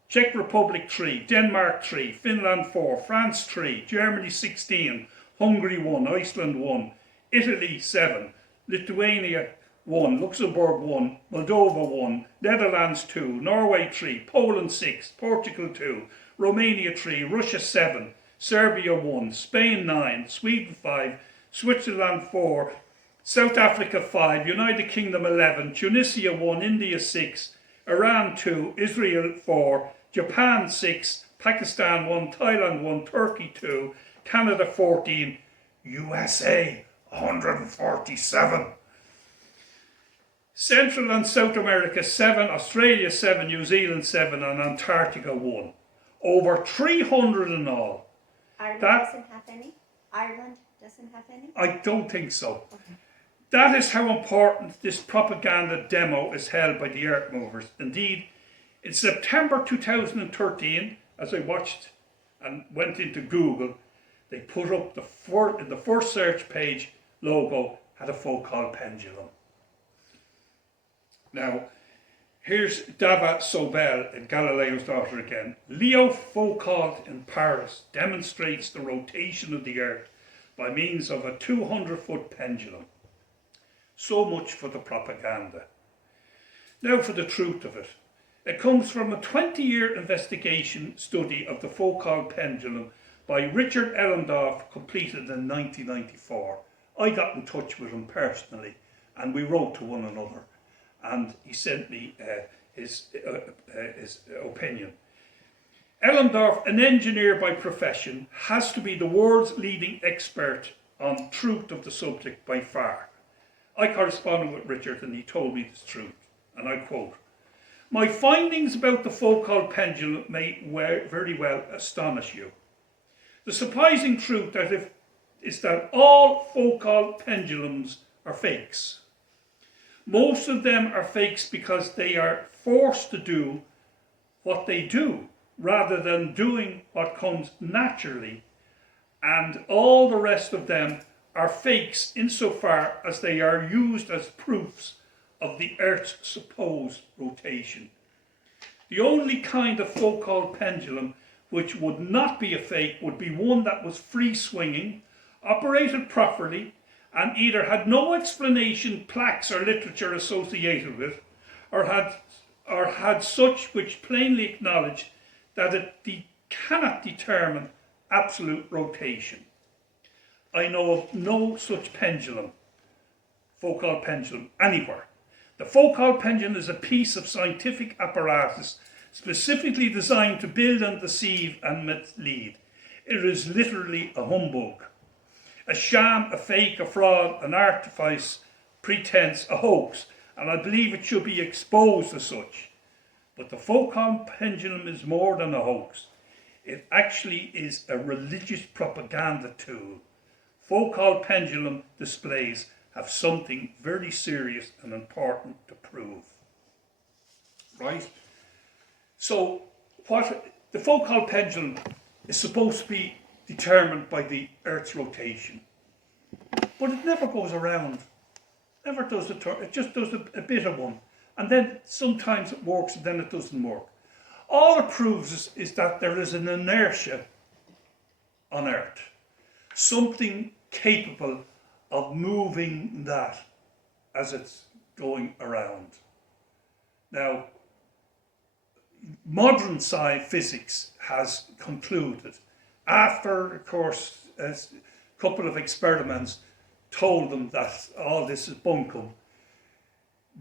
Czech Republic 3, Denmark 3, Finland 4, France 3, Germany 16, Hungary 1, Iceland 1, Italy 7, Lithuania 1, Luxembourg 1, Moldova 1, Netherlands 2, Norway 3, Poland 6, Portugal 2, Romania 3, Russia 7, Serbia 1, Spain 9, Sweden 5, Switzerland 4, South Africa 5, United Kingdom 11, Tunisia 1, India 6, Iran 2, Israel 4, Japan 6, Pakistan 1, Thailand 1, Turkey 2, Canada 14, USA 147. Central and South America 7, Australia 7, New Zealand 7 and Antarctica 1. Over 300 in all. Ireland doesn't have any? Ireland doesn't have any? I don't think so. Okay. That is how important this propaganda demo is held by the earth movers. Indeed, in September 2013, as I watched and went into Google, they put up in the first search page logo had a Foucault pendulum. Now, here's Dava Sobel in Galileo's Daughter again. Leo Foucault in Paris demonstrates the rotation of the earth by means of a 200-foot pendulum. So much for the propaganda. Now for the truth of it. It comes from a 20-year investigation study of the Foucault pendulum by Richard Ellendorf, completed in 1994. I got in touch with him personally and we wrote to one another and he sent me his opinion. Ellendorf, an engineer by profession, has to be the world's leading expert on truth of the subject by far. I corresponded with Richard and he told me the truth, and I quote, "My findings about the Foucault pendulum may very well astonish you. The surprising truth is that all Foucault pendulums are fakes. Most of them are fakes because they are forced to do what they do rather than doing what comes naturally, and all the rest of them are fakes insofar as they are used as proofs of the Earth's supposed rotation. The only kind of Foucault pendulum which would not be a fake would be one that was free swinging, operated properly, and either had no explanation, plaques or literature associated with it, or had such which plainly acknowledged that it cannot determine absolute rotation. I know of no such pendulum, Foucault pendulum, anywhere. The Foucault pendulum is a piece of scientific apparatus specifically designed to build and deceive and mislead. It is literally a humbug, a sham, a fake, a fraud, an artifice, pretense, a hoax, and I believe it should be exposed as such. But the Foucault pendulum is more than a hoax. It actually is a religious propaganda tool. Foucault pendulum displays have something very serious and important to prove. Right? So, what the Foucault pendulum is supposed to be determined by the Earth's rotation. But it never goes around. Never does a turn. It just does a bit of one. And then sometimes it works and then it doesn't work. All it proves is that there is an inertia on Earth. Something capable of moving that as it's going around. Now, modern physics has concluded, after, of course, a couple of experiments told them that all this is bunkum,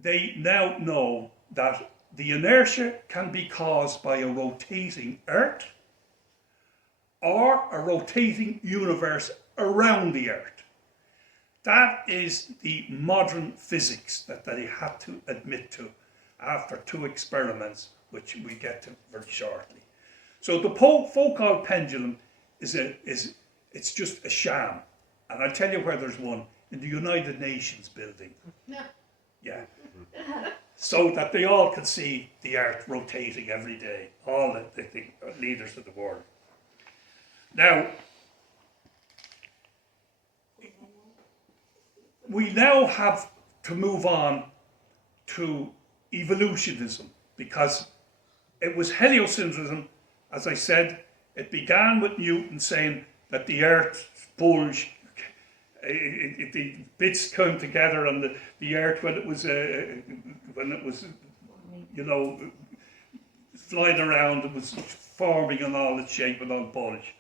they now know that the inertia can be caused by a rotating Earth or a rotating universe around the Earth. That is the modern physics that they had to admit to after 2 experiments, which we get to very shortly. So the Foucault pendulum it's just a sham. And I'll tell you where there's one, in the United Nations building. Yeah. So that they all could see the Earth rotating every day, all the leaders of the world. Now, we now have to move on to evolutionism, because it was heliocentrism, as I said. It began with Newton saying that the Earth bulge, the bits come together, and the Earth, when it was flying around, it was forming in all its shape and all bulge.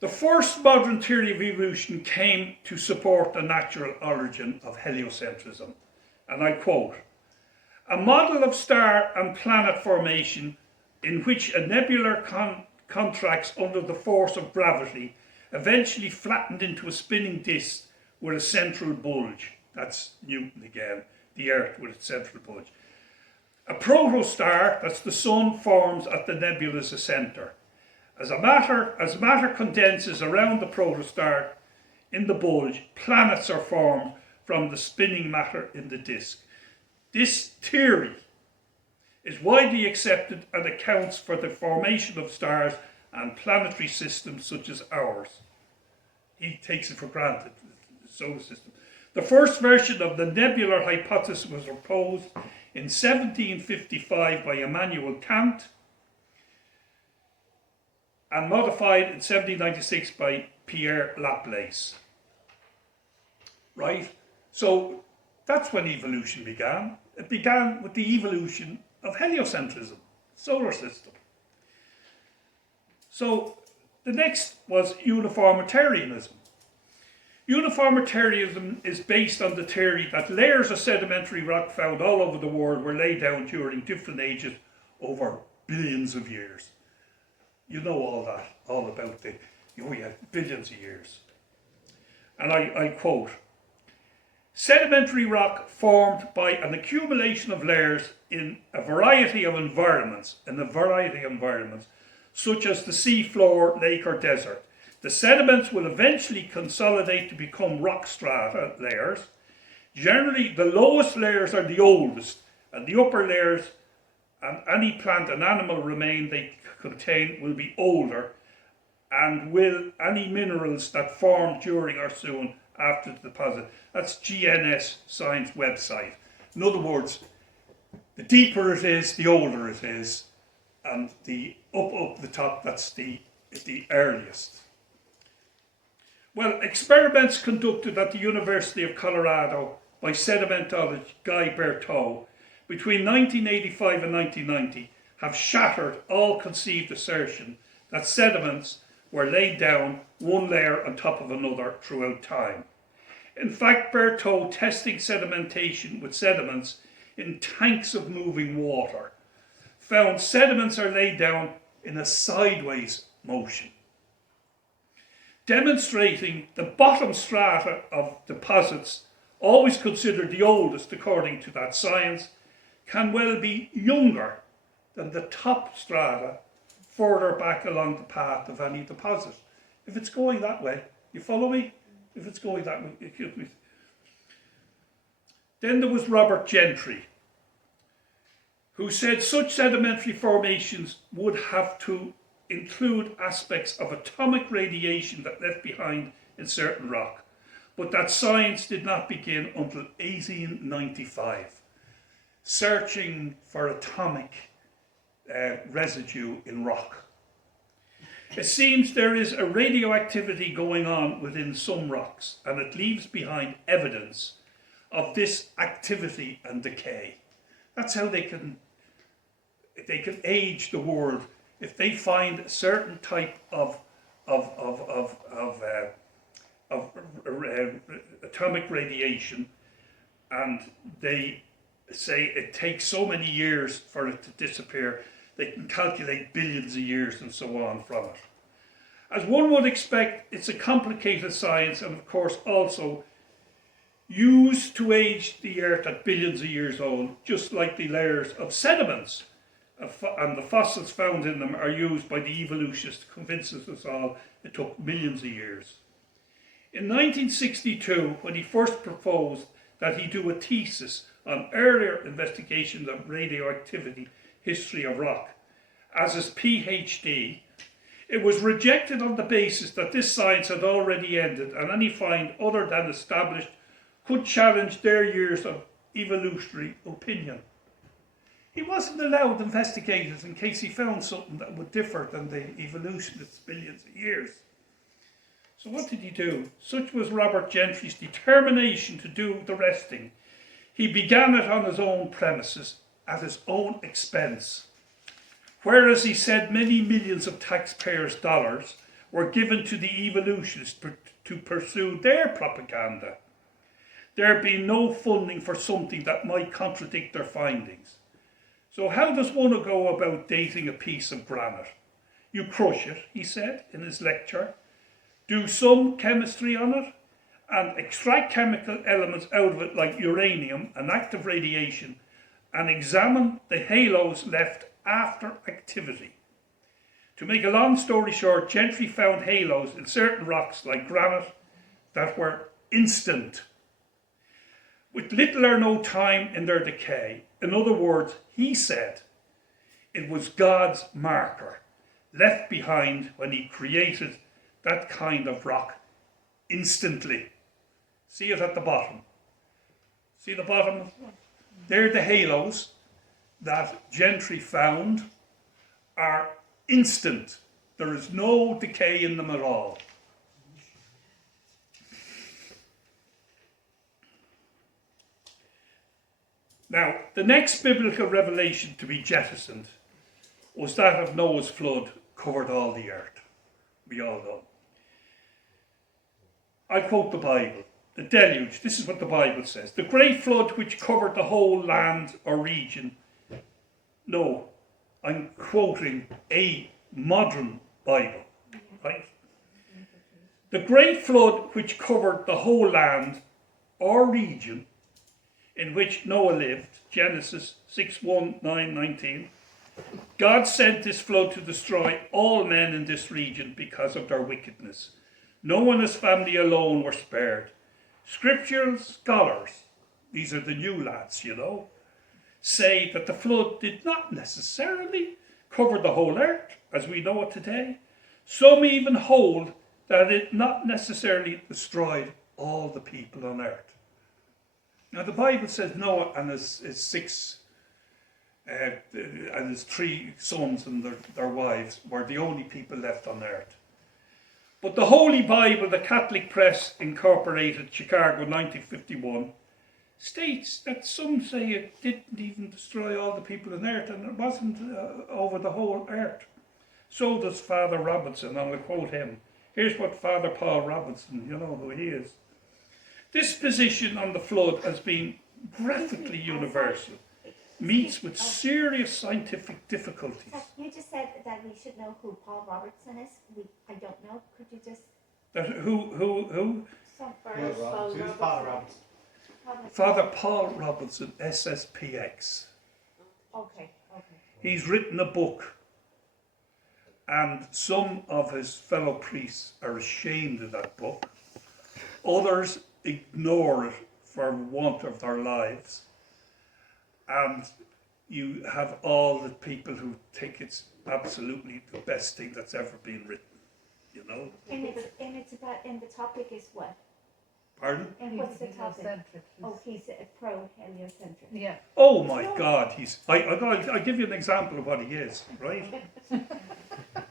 The first modern theory of evolution came to support the natural origin of heliocentrism, and I quote, "A model of star and planet formation in which a nebular contracts under the force of gravity, eventually flattened into a spinning disk with a central bulge." That's Newton again, the Earth with its central bulge. "A protostar, that's the Sun, forms at the nebula's centre. As matter condenses around the protostar in the bulge, planets are formed from the spinning matter in the disk. This theory is widely accepted and accounts for the formation of stars and planetary systems such as ours." He takes it for granted, the solar system. "The first version of the nebular hypothesis was proposed in 1755 by Immanuel Kant and modified in 1796 by Pierre Laplace." Right? So that's when evolution began. It began with the evolution of heliocentrism, solar system. So the next was uniformitarianism. Uniformitarianism is based on the theory that layers of sedimentary rock found all over the world were laid down during different ages over billions of years. You know all that, all about billions of years. And I quote, "Sedimentary rock formed by an accumulation of layers in a variety of environments, such as the seafloor, lake or desert. The sediments will eventually consolidate to become rock strata layers. Generally, the lowest layers are the oldest, and the upper layers and any plant and animal remain they contain will be older, and will any minerals that form during or soon after the deposit. That's GNS Science website. In other words, the deeper it is, the older it is, and the up the top, that's the earliest. Well, experiments conducted at the University of Colorado by sedimentologist Guy Berthoud between 1985 and 1990 have shattered all conceived assertion that sediments were laid down one layer on top of another throughout time. In fact, Berthoud, testing sedimentation with sediments in tanks of moving water, found sediments are laid down in a sideways motion, demonstrating the bottom strata of deposits, always considered the oldest according to that science, can well be younger than the top strata further back along the path of any deposit. If it's going that way, you follow me? If it's going that way, excuse me. Then there was Robert Gentry, who said such sedimentary formations would have to include aspects of atomic radiation that left behind in certain rock, but that science did not begin until 1895, searching for atomic residue in rock. It seems there is a radioactivity going on within some rocks, and it leaves behind evidence of this activity and decay. That's how they can age the world. If they find a certain type of atomic radiation, and they say it takes so many years for it to disappear, they can calculate billions of years and so on from it. As one would expect, it's a complicated science, and of course also used to age the earth at billions of years old, just like the layers of sediments and the fossils found in them are used by the evolutionists to convince us all it took millions of years. In 1962, when he first proposed that he do a thesis on earlier investigations of radioactivity history of rock as his PhD, it was rejected on the basis that this science had already ended and any find other than established could challenge their years of evolutionary opinion. He wasn't allowed to investigate it in case he found something that would differ than the evolutionists' billions of years. So what did he do? Such was Robert Gentry's determination to do the resting. He began it on his own premises, at his own expense. Whereas he said many millions of taxpayers' dollars were given to the evolutionists to pursue their propaganda, there being no funding for something that might contradict their findings. So how does one go about dating a piece of granite? You crush it, he said in his lecture, do some chemistry on it, and extract chemical elements out of it like uranium and active radiation, and examine the halos left after activity. To make a long story short, Gentry found halos in certain rocks like granite that were instant, with little or no time in their decay. In other words, he said it was God's marker left behind when he created that kind of rock instantly. See it at the bottom. See the bottom? They're the halos that Gentry found are instant. There is no decay in them at all. Now, the next biblical revelation to be jettisoned was that of Noah's flood covered all the earth. We all know. I quote the Bible. The deluge, this is what the Bible says. The great flood which covered the whole land or region. No, I'm quoting a modern Bible, right? The great flood which covered the whole land or region in which Noah lived, Genesis 6:1, 9, 19, God sent this flood to destroy all men in this region because of their wickedness. No one and his family alone were spared. Scriptural scholars, these are the new lads, say that the flood did not necessarily cover the whole earth as we know it today. Some even hold that it not necessarily destroyed all the people on earth. Now the Bible says Noah and his three sons and their wives were the only people left on earth. But the Holy Bible, the Catholic Press Incorporated, Chicago, 1951, states that some say it didn't even destroy all the people on earth, and it wasn't over the whole earth. So does Father Robinson, and I'll quote him. Here's what Father Paul Robinson, you know who he is. This position on the flood has been graphically universal, meets with serious scientific difficulties. You just said that we should know who Paul Robertson is. I don't know. Could you just... Who? Who's Father Robinson? Father Paul Robinson, SSPX. Okay. He's written a book, and some of his fellow priests are ashamed of that book. Others ignore it for want of their lives. And you have all the people who think it's absolutely the best thing that's ever been written, And the topic is what? Pardon? And what's the topic? Heliocentric. Oh, he's a pro-heliocentric. Yeah. Oh my God, I'll give you an example of what he is, right?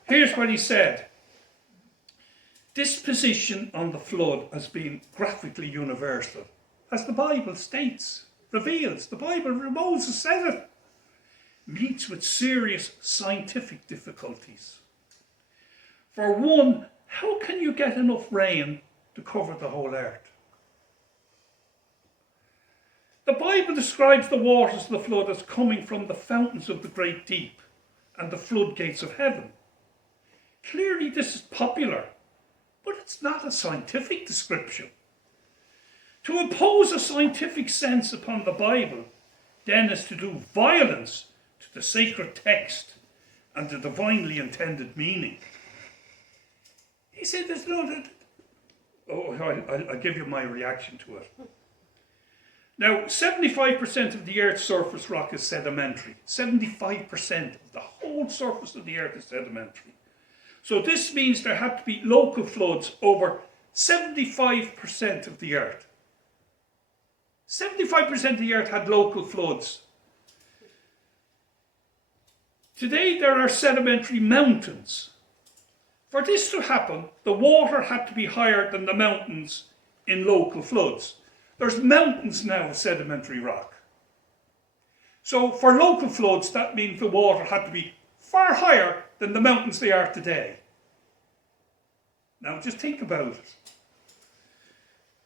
Here's what he said. This position on the flood has been graphically universal, as the Bible states, reveals. The Bible, Moses said it, meets with serious scientific difficulties. For one, how can you get enough rain to cover the whole earth? The Bible describes the waters of the flood as coming from the fountains of the great deep and the floodgates of heaven. Clearly this is popular, but it's not a scientific description. To impose a scientific sense upon the Bible then is to do violence to the sacred text and the divinely intended meaning. He said there's no... I'll give you my reaction to it. Now, 75% of the Earth's surface rock is sedimentary. 75% of the whole surface of the Earth is sedimentary. So this means there had to be local floods over 75% of the Earth. 75% of the Earth had local floods. Today there are sedimentary mountains. For this to happen, the water had to be higher than the mountains in local floods. There's mountains now of sedimentary rock. So for local floods, that means the water had to be far higher than the mountains they are today. Now just think about it.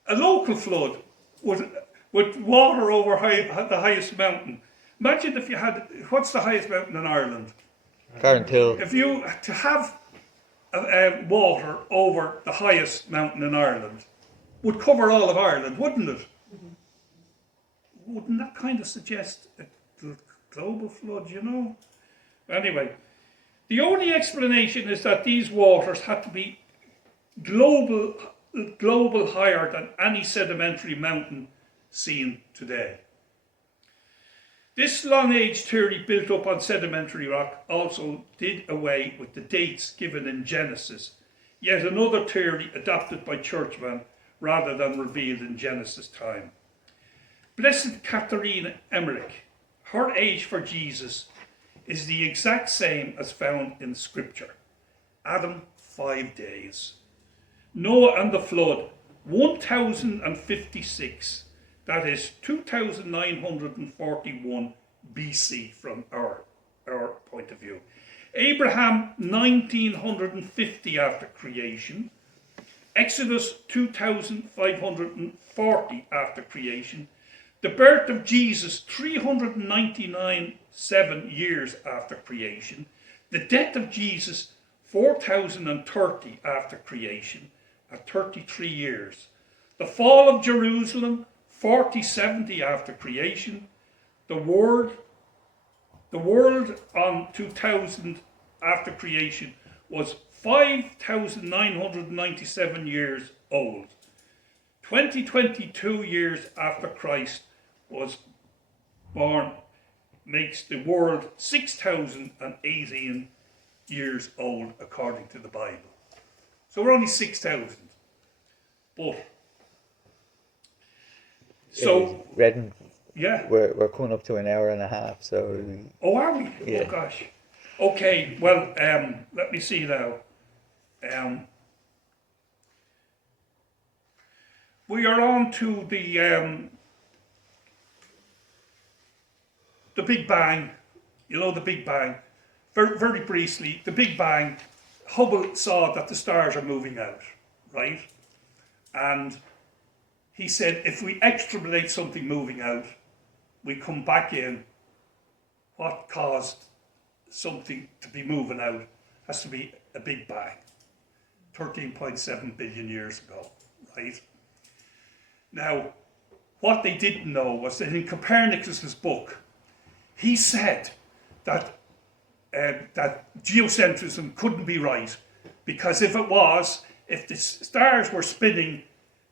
A local flood with water over the highest mountain. Imagine if you had, what's the highest mountain in Ireland? Carntill. If you, to have water over the highest mountain in Ireland, would cover all of Ireland, wouldn't it? Mm-hmm. Wouldn't that kind of suggest a global flood, Anyway, the only explanation is that these waters had to be global higher than any sedimentary mountain seen today. This long-age theory built up on sedimentary rock also did away with the dates given in Genesis, yet another theory adopted by churchmen rather than revealed in Genesis time. Blessed Catherine Emmerich, her age for Jesus is the exact same as found in Scripture. Adam, 5 days. Noah and the flood, 1056. That is 2941 BC from our point of view. Abraham, 1950 after creation. Exodus, 2540 after creation. The birth of Jesus, 399 years after creation. The death of Jesus, 4030 after creation, at 33 years. The fall of Jerusalem, 4070 after creation. The word the world on 2000 after creation was 5,997 years old. 2022 years after Christ was born makes the world 6,018 years old according to the Bible. So we're only 6,000. But so Redden, yeah. we're coming up to an hour and a half, so Oh, are we? Yeah. Oh gosh. Okay. Well, let me see now. We are on to the Big Bang. You know the Big Bang. Very, very briefly, the Big Bang. Hubble saw that the stars are moving out, right? And he said, if we extrapolate something moving out, we come back in. What caused something to be moving out has to be a Big Bang, 13.7 billion years ago, right? Now, what they didn't know was that in Copernicus's book, he said that that geocentrism couldn't be right, because if it was, if the stars were spinning,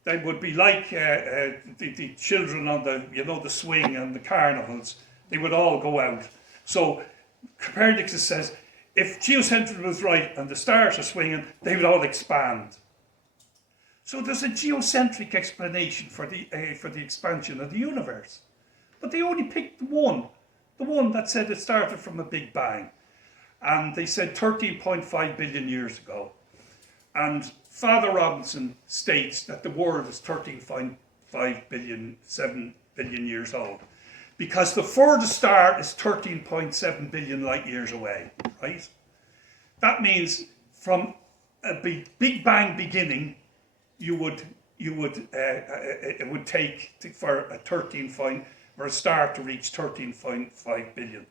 they would be like the children on the swing and the carnivals. They would all go out. So Copernicus says, if geocentrism was right and the stars are swinging, they would all expand. So there's a geocentric explanation for the expansion of the universe. But they only picked the one that said it started from a Big Bang. And they said 13.5 billion years ago. And Father Robinson states that the world is 13.5 billion, 7 billion years old. Because the furthest star is 13.7 billion light years away, right? That means from a Big Bang beginning, it would take for a star to reach 13.5 billion.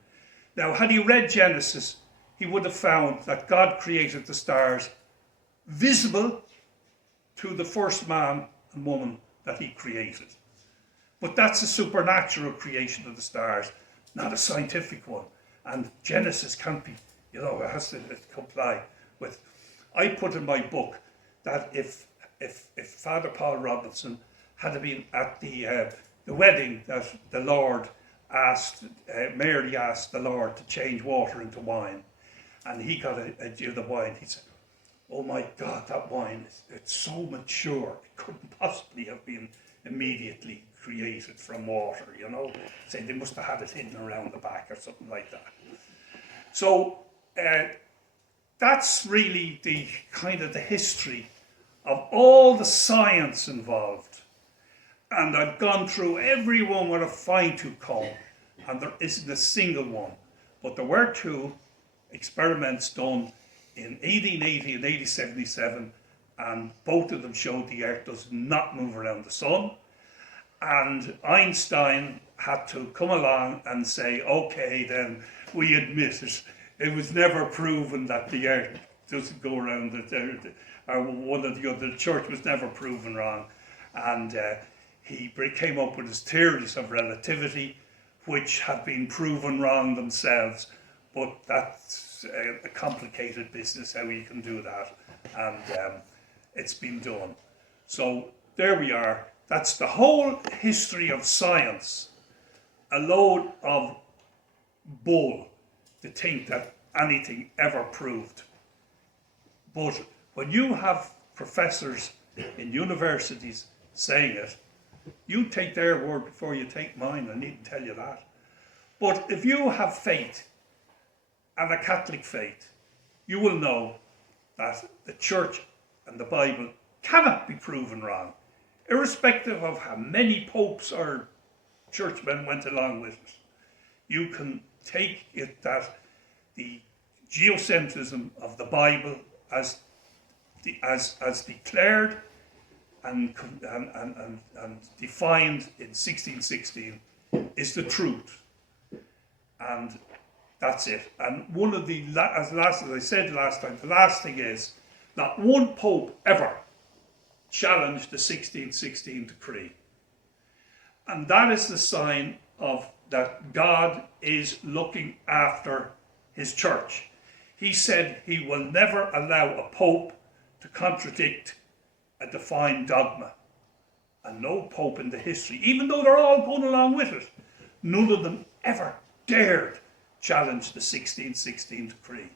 Now, had he read Genesis, he would have found that God created the stars visible to the first man and woman that he created. But that's a supernatural creation of the stars, not a scientific one. And Genesis can't be, it has to comply with. I put in my book that if Father Paul Robinson had been at the wedding that the Lord Mary asked the Lord to change water into wine, and he got a deal of the wine, he said, oh my God, that wine, it's so mature, it couldn't possibly have been immediately created from water, Say they must have had it hidden around the back or something like that. So that's really the kind of the history of all the science involved. And I've gone through every one with a fine-tooth comb, and there isn't a single one. But there were two experiments done in 1880 and 1877, and both of them showed the Earth does not move around the sun. And Einstein had to come along and say, okay, then we admit it. It was never proven that the Earth doesn't go around the or one of the other. The church was never proven wrong. And he came up with his theories of relativity, which have been proven wrong themselves. But that's a complicated business, how you can do that. And it's been done. So there we are. That's the whole history of science. A load of bull to think that anything ever proved. But when you have professors in universities saying it, you take their word before you take mine. I needn't tell you that. But if you have faith, and a Catholic faith, you will know that the Church and the Bible cannot be proven wrong, irrespective of how many popes or churchmen went along with it. You can take it that the geocentrism of the Bible as declared and defined in 1616 is the truth. And that's it. And one of the, as I said last time, the last thing is, not one pope ever challenged the 1616 decree. And that is the sign of that God is looking after his church. He said he will never allow a pope to contradict a defined dogma. And no pope in the history, even though they're all going along with it, none of them ever dared challenge the 1616 decree.